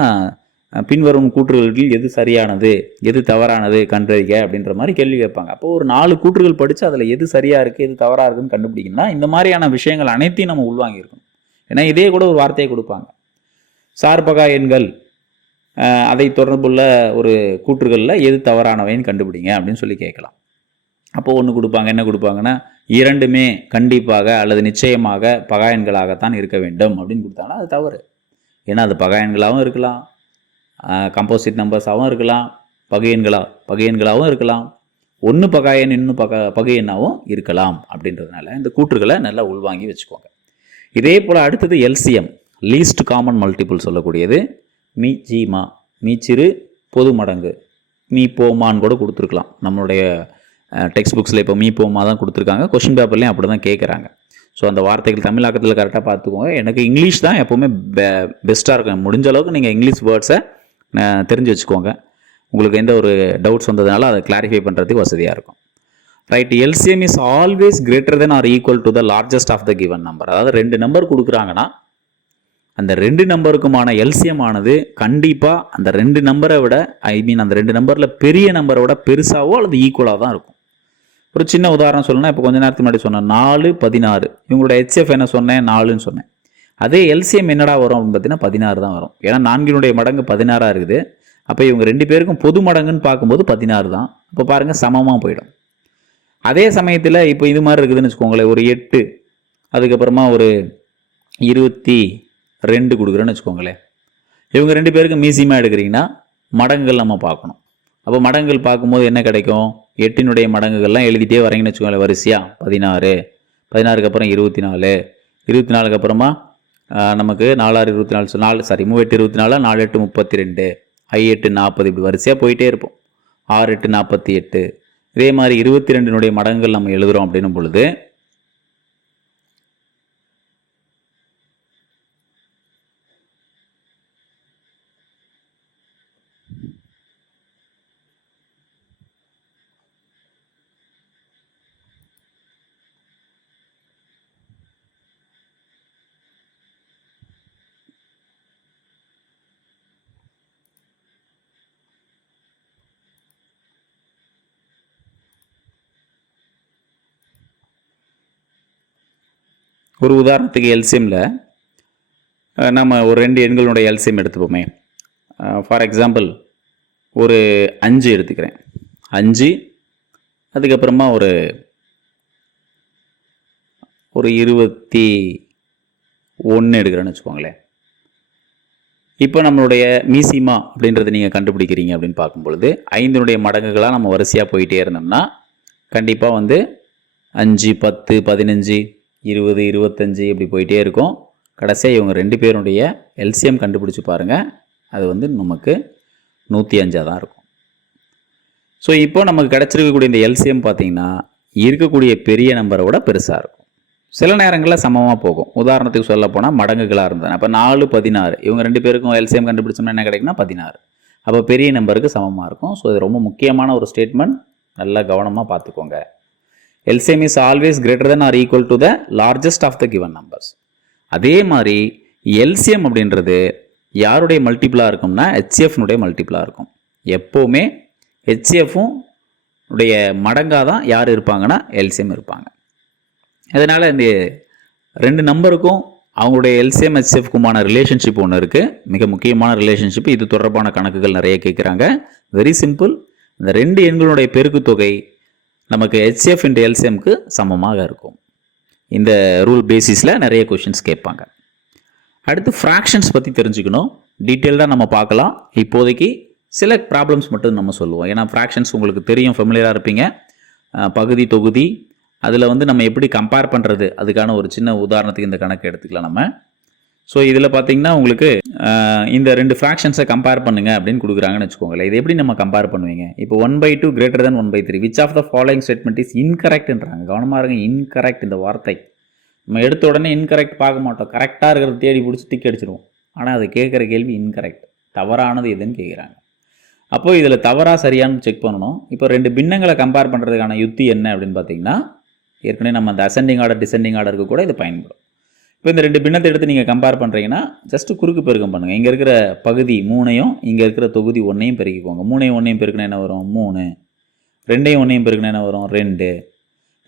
பின்வரும் கூற்றுகளில் எது சரியானது எது தவறானது கண்டறிக அப்படின்ற மாதிரி கேள்வி கேட்பாங்க. அப்போ ஒரு 4 கூற்றுகள் படித்து அதில் எது சரியாக இருக்குது எது தவறாக இருக்குன்னு கண்டுபிடிக்கணும்னா இந்த மாதிரியான விஷயங்கள் அனைத்தையும் நம்ம உள்வாங்கியிருக்கணும். ஏன்னா இதே கூட ஒரு வார்த்தையை கொடுப்பாங்க, சார்பகா எண்கள் அதை தொடர்புள்ள ஒரு கூற்றுகளில் எது தவறானவைன்னு கண்டுபிடிங்க அப்படின்னு சொல்லி கேட்கலாம். அப்போ ஒன்று கொடுப்பாங்க, என்ன கொடுப்பாங்கன்னா 2மே கண்டிப்பாக அல்லது நிச்சயமாக பகா எண்களாகத்தான் இருக்க வேண்டும் அப்படின்னு கொடுத்தாங்கன்னா அது தவறு. ஏன்னா அது பகா எண்களாகவும் இருக்கலாம், கம்போசிட் நம்பர்ஸாகவும் இருக்கலாம், பகை எண்களாகவும் இருக்கலாம், ஒன்று பகா எண் இன்னும் பகை எண்ணாகவும் இருக்கலாம். அப்படின்றதுனால இந்த கூற்றுகளை நல்லா உள்வாங்கி வச்சுக்கோங்க. இதே போல் அடுத்தது LCM, லீஸ்ட் காமன் மல்டிபிள் சொல்லக்கூடியது. மீ ஜி மா, மீச்சிறு பொது மடங்கு, மீ போமான்னு கூட கொடுத்துருக்கலாம். நம்மளுடைய டெக்ஸ்ட் புக்ஸில் இப்போ மீ போமா தான் கொடுத்துருக்காங்க, கொஷின் பேப்பர்லேயும் அப்படி தான் கேட்குறாங்க. ஸோ அந்த வார்த்தைகள் தமிழாக்கத்தில் கரெக்டாக பார்த்துக்கோங்க. எனக்கு இங்கிலீஷ் தான் எப்போவுமே பெஸ்ட்டாக இருக்கும். முடிஞ்ச அளவுக்கு நீங்கள் இங்கிலீஷ் வேர்ட்ஸை தெரிஞ்சு வச்சுக்கோங்க. உங்களுக்கு எந்த ஒரு டவுட்ஸ் வந்ததுனால அதை கிளாரிஃபை பண்ணுறதுக்கு வசதியாக இருக்கும். Right. LCM is always greater than or equal to the largest of the given number. அதாவது 2 நம்பர் கொடுக்குறாங்கன்னா அந்த 2 நம்பருக்குமான LCM ஆனது கண்டிப்பாக அந்த 2 நம்பரை விட அந்த 2 நம்பரில் பெரிய நம்பரை விட பெருசாவோ அல்லது ஈக்குவலாக தான் இருக்கும். ஒரு சின்ன உதாரணம் சொல்லணும்னா, இப்போ கொஞ்ச நேரத்துக்கு முன்னாடி சொன்னேன் 4, 16 இவங்களோட HCF என்ன சொன்னேன்? 4ன்னு சொன்னேன். அதே LCM என்னடா வரும் அப்படின்னு பார்த்தீங்கன்னா 16 தான் வரும். ஏன்னா 4னுடைய மடங்கு 16 இருக்குது. அப்போ இவங்க 2 பேருக்கும் பொது மடங்குன்னு பார்க்கும்போது 16 தான். இப்போ பாருங்கள் சமமாக போயிடும். அதே சமயத்தில் இப்போ இது மாதிரி இருக்குதுன்னு வச்சுக்கோங்களேன், ஒரு 8 அதுக்கப்புறமா ஒரு 22 கொடுக்குறேன்னு வச்சுக்கோங்களேன். இவங்க 2 பேருக்கு மீசியமாக எடுக்கிறீங்கன்னா மடங்குகள் நம்ம பார்க்கணும். அப்போ மடங்குகள் பார்க்கும்போது என்ன கிடைக்கும்? 8னுடைய மடங்குகள்லாம் எழுதிட்டே வரீங்கன்னு வச்சுக்கோங்களேன் வரிசையாக. 16, 16க்கு அப்புறம் 24, 24க்கு அப்புறமா நமக்கு 4, 6, 24 4 சாரி 3, 8, 24, 4, 8, 32, 5, 8, 40 இப்படி வரிசையாக போயிட்டே இருப்போம். 6, 8, 48 இதே மாதிரி 22னுடைய மடங்குகள் நம்ம எழுதுகிறோம் அப்படின்னும் பொழுது ஒரு உதாரணத்துக்கு எல்சிஎம்மில் நம்ம ஒரு 2 எண்களுடைய எல்சிஎம் எடுத்துப்போமே. ஃபார் எக்ஸாம்பிள் ஒரு 5 எடுத்துக்கிறேன். 5 அதுக்கப்புறமா ஒரு 21 எடுக்கிறேன்னு வச்சுக்கோங்களேன். இப்போ நம்மளுடைய மீசிமா அப்படின்றத நீங்கள் கண்டுபிடிக்கிறீங்க அப்படின்னு பார்க்கும்பொழுது 5 மடங்குகளாக நம்ம வரிசையாக போயிட்டே இருந்தோம்னா கண்டிப்பாக 5, 10, 15, 20, 25 இப்படி போயிட்டே இருக்கும். கடைசியாக இவங்க 2 பேருடைய எல்சிஎம் கண்டுபிடிச்சி பாருங்கள். அது நமக்கு 105 தான் இருக்கும். ஸோ இப்போ நமக்கு கிடச்சிருக்கக்கூடிய இந்த எல்சிஎம் பார்த்திங்கன்னா இருக்கக்கூடிய பெரிய நம்பரை விட பெருசாக இருக்கும். சில நேரங்களில் சமமாக போகும். உதாரணத்துக்கு சொல்ல போனால் மடங்குகளாக இருந்தது. அப்போ 4, 16 இவங்க 2 பேருக்கும் எல்சிஎம் கண்டுபிடிச்சோம்னா என்ன கிடைக்குன்னா 16. அப்போ பெரிய நம்பருக்கு சமமாக இருக்கும். ஸோ இது ரொம்ப முக்கியமான ஒரு ஸ்டேட்மெண்ட். நல்லா கவனமாக பார்த்துக்கோங்க. LCM is always greater than or equal to the largest of the given numbers. அதே மாதிரி LCM அப்படின்றது யாருடைய மல்டிபிளாக இருக்கும்னா HCF-னுடைய மல்டிபிளாக இருக்கும். எப்போவுமே HCF-உம் உடைய மடங்காக தான் யார் இருப்பாங்கன்னா LCM இருப்பாங்க. அதனால் இந்த 2 நம்பருக்கும் அவங்களுடைய LCM HCF-க்குமான ரிலேஷன்ஷிப் ஒன்று இருக்குது. மிக முக்கியமான ரிலேஷன்ஷிப். இது தொடர்பான கணக்குகள் நிறைய கேட்குறாங்க. Very simple. இந்த 2 எண்களுடைய பெருக்கு தொகை நமக்கு HCF into LCMக்கு சமமாக இருக்கும். இந்த ரூல் பேசிஸில் நிறைய கொஷின்ஸ் கேட்பாங்க. அடுத்து ஃப்ராக்ஷன்ஸ் பற்றி தெரிஞ்சுக்கணும். டீட்டெயில்டாக நம்ம பார்க்கலாம். இப்போதைக்கு சில ப்ராப்ளம்ஸ் மட்டும் நம்ம சொல்லுவோம். ஏன்னா ஃப்ராக்ஷன்ஸ் உங்களுக்கு தெரியும், ஃபெமிலியராக இருப்பீங்க. பகுதி தொகுதி அதில் நம்ம எப்படி கம்பேர் பண்ணுறது அதுக்கான ஒரு சின்ன உதாரணத்துக்கு இந்த கணக்கு எடுத்துக்கலாம் நம்ம. ஸோ இதில் பார்த்தீங்கன்னா உங்களுக்கு இந்த 2 ஃப்ராக்ஷன்ஸை கம்பேர் பண்ணுங்க அப்படின்னு கொடுக்குறாங்கன்னு வச்சுக்கோங்களேன். இது எப்படி நம்ம கம்பேர் பண்ணுவீங்க? இப்போ 1/2 greater than 1/3 which of the following statement is இன்கரெக்ட்ன்றாங்க. கவனமாக இருங்க. இன்கரெக்ட் இந்த வார்த்தை நம்ம எடுத்த உடனே இன்கரெக்ட் பார்க்க மாட்டோம். கரெக்டாக இருக்கிறத தேடி பிடிச்சி டிக் அடிச்சிடுவோம். ஆனால் அது கேட்குற கேள்வி இன்கரெக்ட், தவறானது எதுன்னு கேட்குறாங்க. அப்போது இதில் தவறாக சரியானு செக் பண்ணணும். இப்போ 2 பின்னங்களை கம்பேர் பண்ணுறதுக்கான யுக்தி என்ன அப்படின்னு பார்த்தீங்கன்னா, ஏற்கனவே நம்ம அந்த அசெண்டிங் ஆர்டர் டிசெண்டிங் ஆர்டருக்கு கூட இது பயன்படும். இப்போ இந்த 2 பின்னத்தை எடுத்து நீங்கள் கம்பேர் பண்ணுறீங்கன்னா ஜஸ்ட்டு குறுக்கு பெருக்கம் பண்ணுங்கள். இங்கே இருக்கிற பகுதி 3ஐயும் இங்கே இருக்கிற தொகுதி 1ஐயும் பெருக்கிக்கோங்க. 3ஐயும் 1ஐயும் பெருக்கினா என்ன வரும்? 3. 2ஐயும் 1ஐயும் பெருக்கினா என்ன வரும்? 2.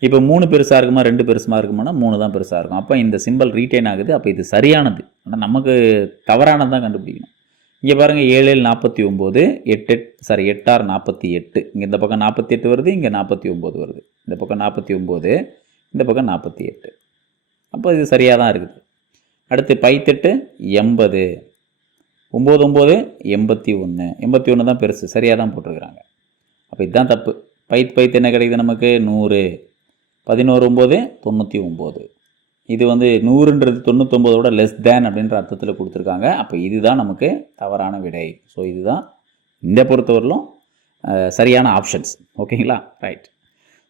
இப்போ 3 பெருசாக இருக்குமா 2 பெருசாக இருக்குமானா 3 தான் பெருசாக இருக்கும். அப்போ இந்த சிம்பிள் ரீட்டைன் ஆகுது. அப்போ இது சரியானது. ஆனால் நமக்கு தவறானது தான் கண்டுபிடிக்கணும். இங்கே பாருங்கள் 7 7 49 8 8 6 48. இங்கே இந்த பக்கம் 48 வருது, இங்கே 49 வருது. இந்த பக்கம் 49, இந்த பக்கம் 48. அப்போ இது சரியாக தான் இருக்குது. அடுத்து 8 80, 9 9 81. 81 தான் பெருசு, சரியாக தான் போட்டிருக்கிறாங்க. அப்போ இதுதான் தப்பு. பைத்து என்ன கிடைக்குது நமக்கு? 100. 11 9 99. இது 100ன்றது 99 லெஸ் தேன் அப்படின்ற அர்த்தத்தில் கொடுத்துருக்காங்க. அப்போ இதுதான் நமக்கு தவறான விடை. ஸோ இதுதான் இந்த பொறுத்தவரையிலும் சரியான ஆப்ஷன்ஸ். ஓகேங்களா? ரைட்.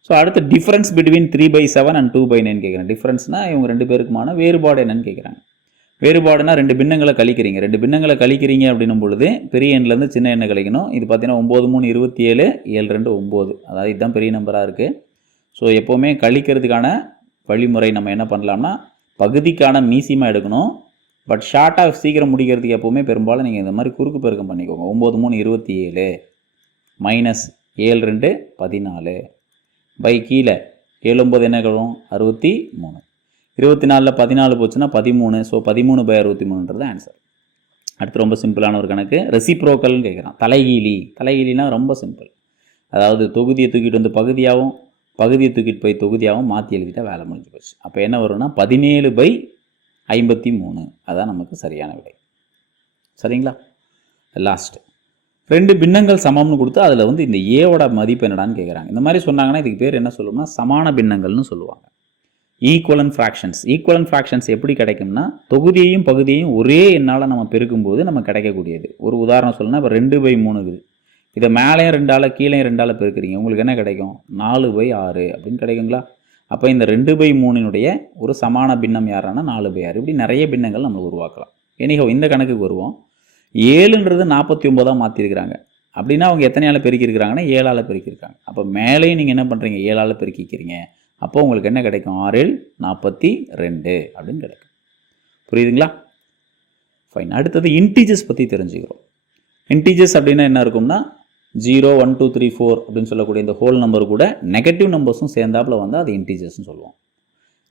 ஸோ அடுத்து டிஃப்ரென்ஸ் பிட்வீன் 3/7 அண்ட் 2/9 கேட்குறேன். டிஃப்ரென்ஸ்னால் இவங்க 2 பேருக்குமான வேறுபாடு என்னன்னு கேட்குறாங்க. வேறுபாடுனா 2 பின்னங்களை கழிக்கிறீங்க. 2 பின்னங்களை கழிக்கிறீங்க அப்படின்னும் பொழுது பெரிய எண்ணிலேருந்து சின்ன எண்ணை கழிக்கணும். இது பார்த்தீங்கன்னா 9 3 27, 7 2 9. அதாவது இதுதான் பெரிய நம்பராக இருக்குது. ஸோ எப்போவுமே கழிக்கிறதுக்கான வழிமுறை நம்ம என்ன பண்ணலாம்னா பகுதிக்கான மீசிமா எடுக்கணும். பட் ஷார்ட்டாக சீக்கிரம் முடிக்கிறதுக்கு எப்போவுமே பெரும்பாலும் நீங்கள் இந்த மாதிரி குறுக்கு பெருக்கம் பண்ணிக்கோங்க. 9 3 27 மைனஸ் 7 2 14 பை கீழே 7 9 என்ன கிடைக்கும்? 63. 24 14 போச்சுன்னா 13. ஸோ 13/63ன்றது ஆன்சர். அடுத்து ரொம்ப சிம்பிளான ஒரு கணக்கு. ரெசிப்ரோக்கல்னு கேட்குறான். தலைகீழினா ரொம்ப சிம்பிள். அதாவது தொகுதியை தூக்கிட்டு பகுதியாகவும் பகுதியை தூக்கிட்டு போய் தொகுதியாகவும் மாற்றி எழுதிட்டா வேலை முடிஞ்சு போச்சு. அப்போ என்ன வரும்னா 17/53. அதான் நமக்கு சரியான விடை. சரிங்களா? லாஸ்ட்டு 2 பின்னங்கள் சமம்னு கொடுத்து அதில் இந்த ஏவோட மதிப்பு என்னடான்னு கேட்குறாங்க. இந்த மாதிரி சொன்னாங்கன்னா இதுக்கு பேர் என்ன சொல்லுவோம்னா சமான பின்னங்கள்னு சொல்லுவாங்க. Equivalent fractions. ஈக்குவலன்ட் ஃப்ராக்ஷன்ஸ் எப்படி கிடைக்கும்னா தொகுதியையும் பகுதியையும் ஒரே எண்ணால் நம்ம பெருக்கும்போது நமக்கு கிடைக்கக்கூடியது. ஒரு உதாரணம் சொல்லணும்னா இப்போ 2/3 இருக்குது. இதை மேலேயும் 2 கீழேயும் 2 பெருக்கிறீங்க. உங்களுக்கு என்ன கிடைக்கும்? 4/6 அப்படின்னு கிடைக்குங்களா? அப்போ இந்த 2/3 ஒரு சமான பின்னம் யாரானா 4/6. இப்படி நிறைய பின்னங்கள் நம்ம உருவாக்கலாம். எனிஹோ இந்த கணக்குக்கு வருவோம். 7ன்றது 49 மாற்றிருக்கிறாங்க. அப்படின்னா அவங்க எத்தனையால் பெருக்கியிருக்கிறாங்கன்னா 7ஆல் பெருக்கியிருக்காங்க. அப்போ மேலேயும் நீங்கள் என்ன பண்ணுறீங்க? 7ஆல் பெருக்கிக்கிறீங்க. அப்போ உங்களுக்கு என்ன கிடைக்கும்? 6 42 அப்படின்னு கிடைக்கும். புரியுதுங்களா? ஃபைன். அடுத்தது இன்டீஜர்ஸ் பற்றி தெரிஞ்சுக்கிறோம். இன்டீஜர்ஸ் அப்படின்னா என்ன இருக்கும்னா 0 1 2 3 4 அப்படின்னு சொல்லக்கூடிய இந்த ஹோல் நம்பர் கூட நெகட்டிவ் நம்பர்ஸும் சேர்ந்தாப்பில் அது இன்டீஜர்ஸ்னு சொல்லுவோம்.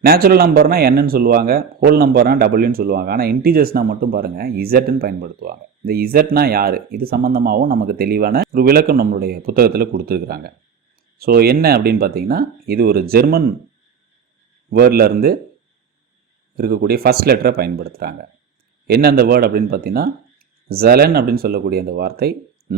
நேச்சுரல் நம்பர்னால் என்னன்னு சொல்லுவாங்க, ஹோல் நம்பர்னால் டபுள்யூன்னு சொல்லுவாங்க. ஆனால் இன்டீஜர்ஸ்னால் மட்டும் பாருங்கள் இசட்னு பயன்படுத்துவாங்க. இந்த இசட்னா யார், இது சம்மந்தமாகவும் நமக்கு தெளிவான ஒரு விளக்கம் நம்மளுடைய புத்தகத்தில் கொடுத்துருக்குறாங்க. ஸோ என்ன அப்படின்னு பார்த்தீங்கன்னா, இது ஒரு ஜெர்மன் வேர்ட்லேருந்து இருக்கக்கூடிய ஃபஸ்ட் லெட்டரை பயன்படுத்துகிறாங்க. என்ன அந்த வேர்டு அப்படின்னு பார்த்தீங்கன்னா, ஜலன் அப்படின்னு சொல்லக்கூடிய அந்த வார்த்தை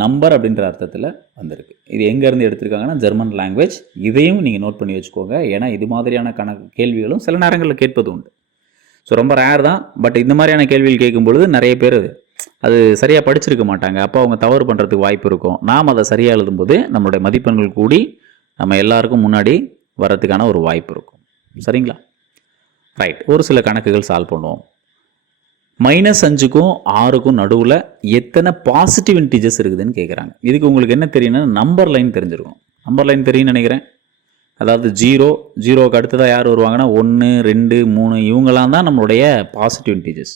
நம்பர் அப்படின்ற அர்த்தத்தில் வந்திருக்கு. இது எங்கேருந்து எடுத்திருக்காங்கன்னா ஜெர்மன் லாங்குவேஜ். இதையும் நீங்கள் நோட் பண்ணி வச்சுக்கோங்க. ஏன்னா இது மாதிரியான கேள்விகளும் சில நேரங்களில் கேட்பது உண்டு. ஸோ ரொம்ப ரேர் தான். பட் இந்த மாதிரியான கேள்விகள் கேட்கும்பொழுது நிறைய பேர் அது சரியாக படிச்சிருக்க மாட்டாங்க. அப்போ அவங்க தவறு பண்ணுறதுக்கு வாய்ப்பு இருக்கும். நாம் அதை சரியாக எழுதும்போது நம்மளுடைய மதிப்பெண்கள் கூடி நம்ம எல்லாருக்கும் முன்னாடி வரதுக்கான ஒரு வாய்ப்பு இருக்கும். சரிங்களா? ரைட். ஒரு சில கணக்குகள் சால்வ் பண்ணுவோம். -5க்கும் 6க்கும் நடுவில் எத்தனை பாசிட்டிவ் இன்டீஜர்ஸ் இருக்குதுன்னு கேட்குறாங்க. இதுக்கு உங்களுக்கு என்ன தெரியும்னா நம்பர் லைன் தெரிஞ்சிருக்கும். நம்பர் லைன் தெரியும்னு நினைக்கிறேன். அதாவது 0க்கு அடுத்ததாக யார் வருவாங்கன்னா 1, 2, 3 இவங்களாம் தான் நம்மளுடைய பாசிட்டிவ் இன்டீஜர்ஸ்.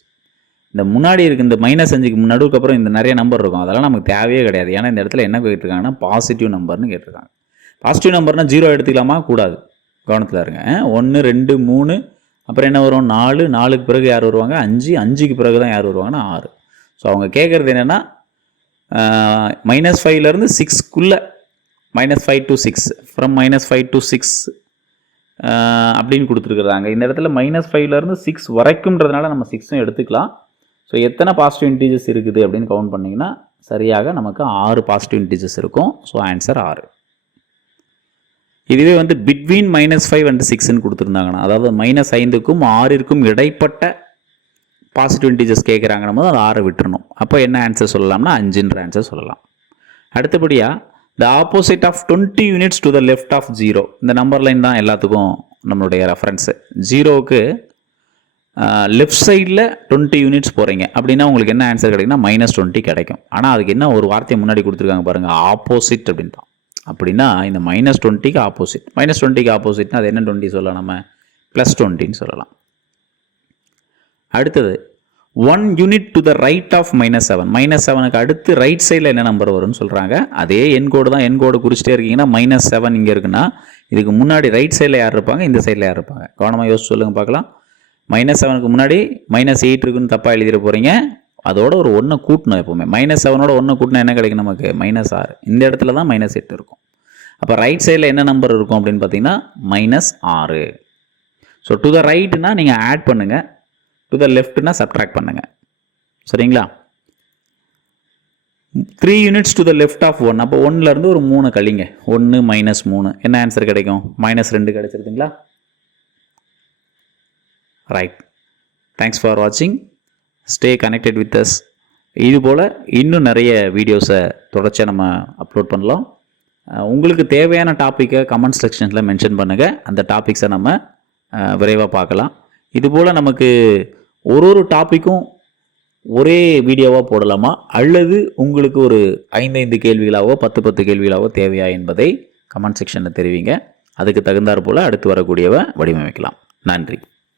இந்த முன்னாடி இருக்குது இந்த -5க்கு நடுவுக்கு அப்புறம் இந்த நிறைய நம்பர் இருக்கும். அதெல்லாம் நமக்கு தேவையே கிடையாது. ஏன்னா இந்த இடத்துல என்ன கேட்டிருக்காங்கன்னா பாசிட்டிவ் நம்பர்னு கேட்டிருக்காங்க. பாசிட்டிவ் நம்பர்னால் 0 எடுத்துக்கலாமா? கூடாது. கவனத்தில் இருங்க. 1, 2, 3 அப்புறம் என்ன வரும்? 4, 4க்கு பிறகு யார் வருவாங்க? 5, 5க்கு பிறகு தான் யார் வருவாங்கன்னா 6. ஸோ அவங்க கேட்குறது என்னென்னா -5லேருந்து 6க்குள்ளே -5 to 6 ஃப்ரம் -5 to 6 அப்படின்னு கொடுத்துருக்குறாங்க. இந்த இடத்துல -5லேருந்து 6 வரைக்கும்ன்றதுனால நம்ம 6ம் எடுத்துக்கலாம். ஸோ எத்தனை பாசிட்டிவ் இன்டீஜர்ஸ் இருக்குது அப்படின்னு கவுண்ட் பண்ணிங்கன்னா சரியாக நமக்கு 6 பாசிட்டிவ் இன்டீஜர்ஸ் இருக்கும். So answer 6. இதுவே வந்து பிட்வீன் -5 and 6ன்னு கொடுத்துருந்தாங்கன்னா, அதாவது -5க்கும் 6க்கும் இடைப்பட்ட பாசிட்டிவ் இன்டீஜர்ஸ் கேட்குறாங்கன்னு போது அது 6 விட்டுறணும். அப்போ என்ன ஆன்சர் சொல்லலாம்னா 5ன்ற ஆன்சர் சொல்லலாம். அடுத்தபடியாக the opposite of 20 units to the left of 0. இந்த நம்பர் லைன் தான் எல்லாத்துக்கும் நம்மளுடைய ரெஃபரன்ஸு. 0க்கு லெஃப்ட் சைடில் 20 யூனிட்ஸ் போகிறீங்க அப்படின்னா உங்களுக்கு என்ன ஆன்சர் கிடைக்குன்னா -20 கிடைக்கும். ஆனால் அதுக்கு என்ன ஒரு வார்த்தையை முன்னாடி கொடுத்துருக்காங்க பாருங்கள், ஆப்போசிட் அப்படின்னு தான். அப்படின்னா இந்த -20க்கு ஆப்போசிட். -20க்கு ஆப்போசிட்னா அது என்ன 20 சொல்லலாம், நம்ம +20ன்னு சொல்லலாம். அடுத்தது 1 unit to the right of -7. -7க்கு அடுத்து ரைட் சைடில் என்ன நம்பர் வரும்னு சொல்கிறாங்க. அதே எண் கோடு தான். எண் கோடு குறிச்சிட்டே இருக்கீங்கன்னா -7 இங்கே இருக்குன்னா இதுக்கு முன்னாடி ரைட் சைடில் யார் இருப்பாங்க, இந்த சைடில் யார் இருப்பாங்க? கவனமாக யோசிச்சு சொல்லுங்கள் பார்க்கலாம். -7க்கு முன்னாடி -8 இருக்குன்னு தப்பாக எழுதிட போகிறீங்க. அதோட ஒரு 1 கூட்டணும். எப்போவுமே -7ஓட 1 கூட்டினா என்ன கிடைக்கும் நமக்கு? -6. இந்த இடத்துல தான் -8 இருக்கும். அப்போ ரைட் சைடில் என்ன நம்பர் இருக்கும் அப்படின்னு பார்த்தீங்கன்னா -6. ஸோ டு த ரைட்னா நீங்கள் ஆட் பண்ணுங்கள், டு த லெஃப்ட்னா சப்ட்ராக்ட் பண்ணுங்கள். சரிங்களா? 3 units to the left of 1. அப்போ 1லேருந்து ஒரு 3 கழிங்க. 1 -3 என்ன ஆன்சர் கிடைக்கும்? -2 கிடைச்சிருதுங்களா? ரைட். தேங்க்ஸ் ஃபார் வாட்சிங். Stay connected with us. இதுபோல் இன்னும் நிறைய வீடியோஸை தொடர்ச்சியாக நம்ம அப்லோட் பண்ணலாம். உங்களுக்கு தேவையான டாப்பிக்கை கமெண்ட் செக்ஷனில் மென்ஷன் பண்ணுங்கள். அந்த டாபிக்ஸை நம்ம விரைவாக பார்க்கலாம். இதுபோல் நமக்கு ஒரு டாப்பிக்கும் ஒரே வீடியோவாக போடலாமா, அல்லது உங்களுக்கு ஒரு 5 கேள்விகளாவோ 10 கேள்விகளாவோ தேவையா என்பதை கமெண்ட் செக்ஷனில் தெரிவிங்க. அதுக்கு தகுந்தாற் போல் அடுத்து வரக்கூடியவை வடிவமைக்கலாம். நன்றி.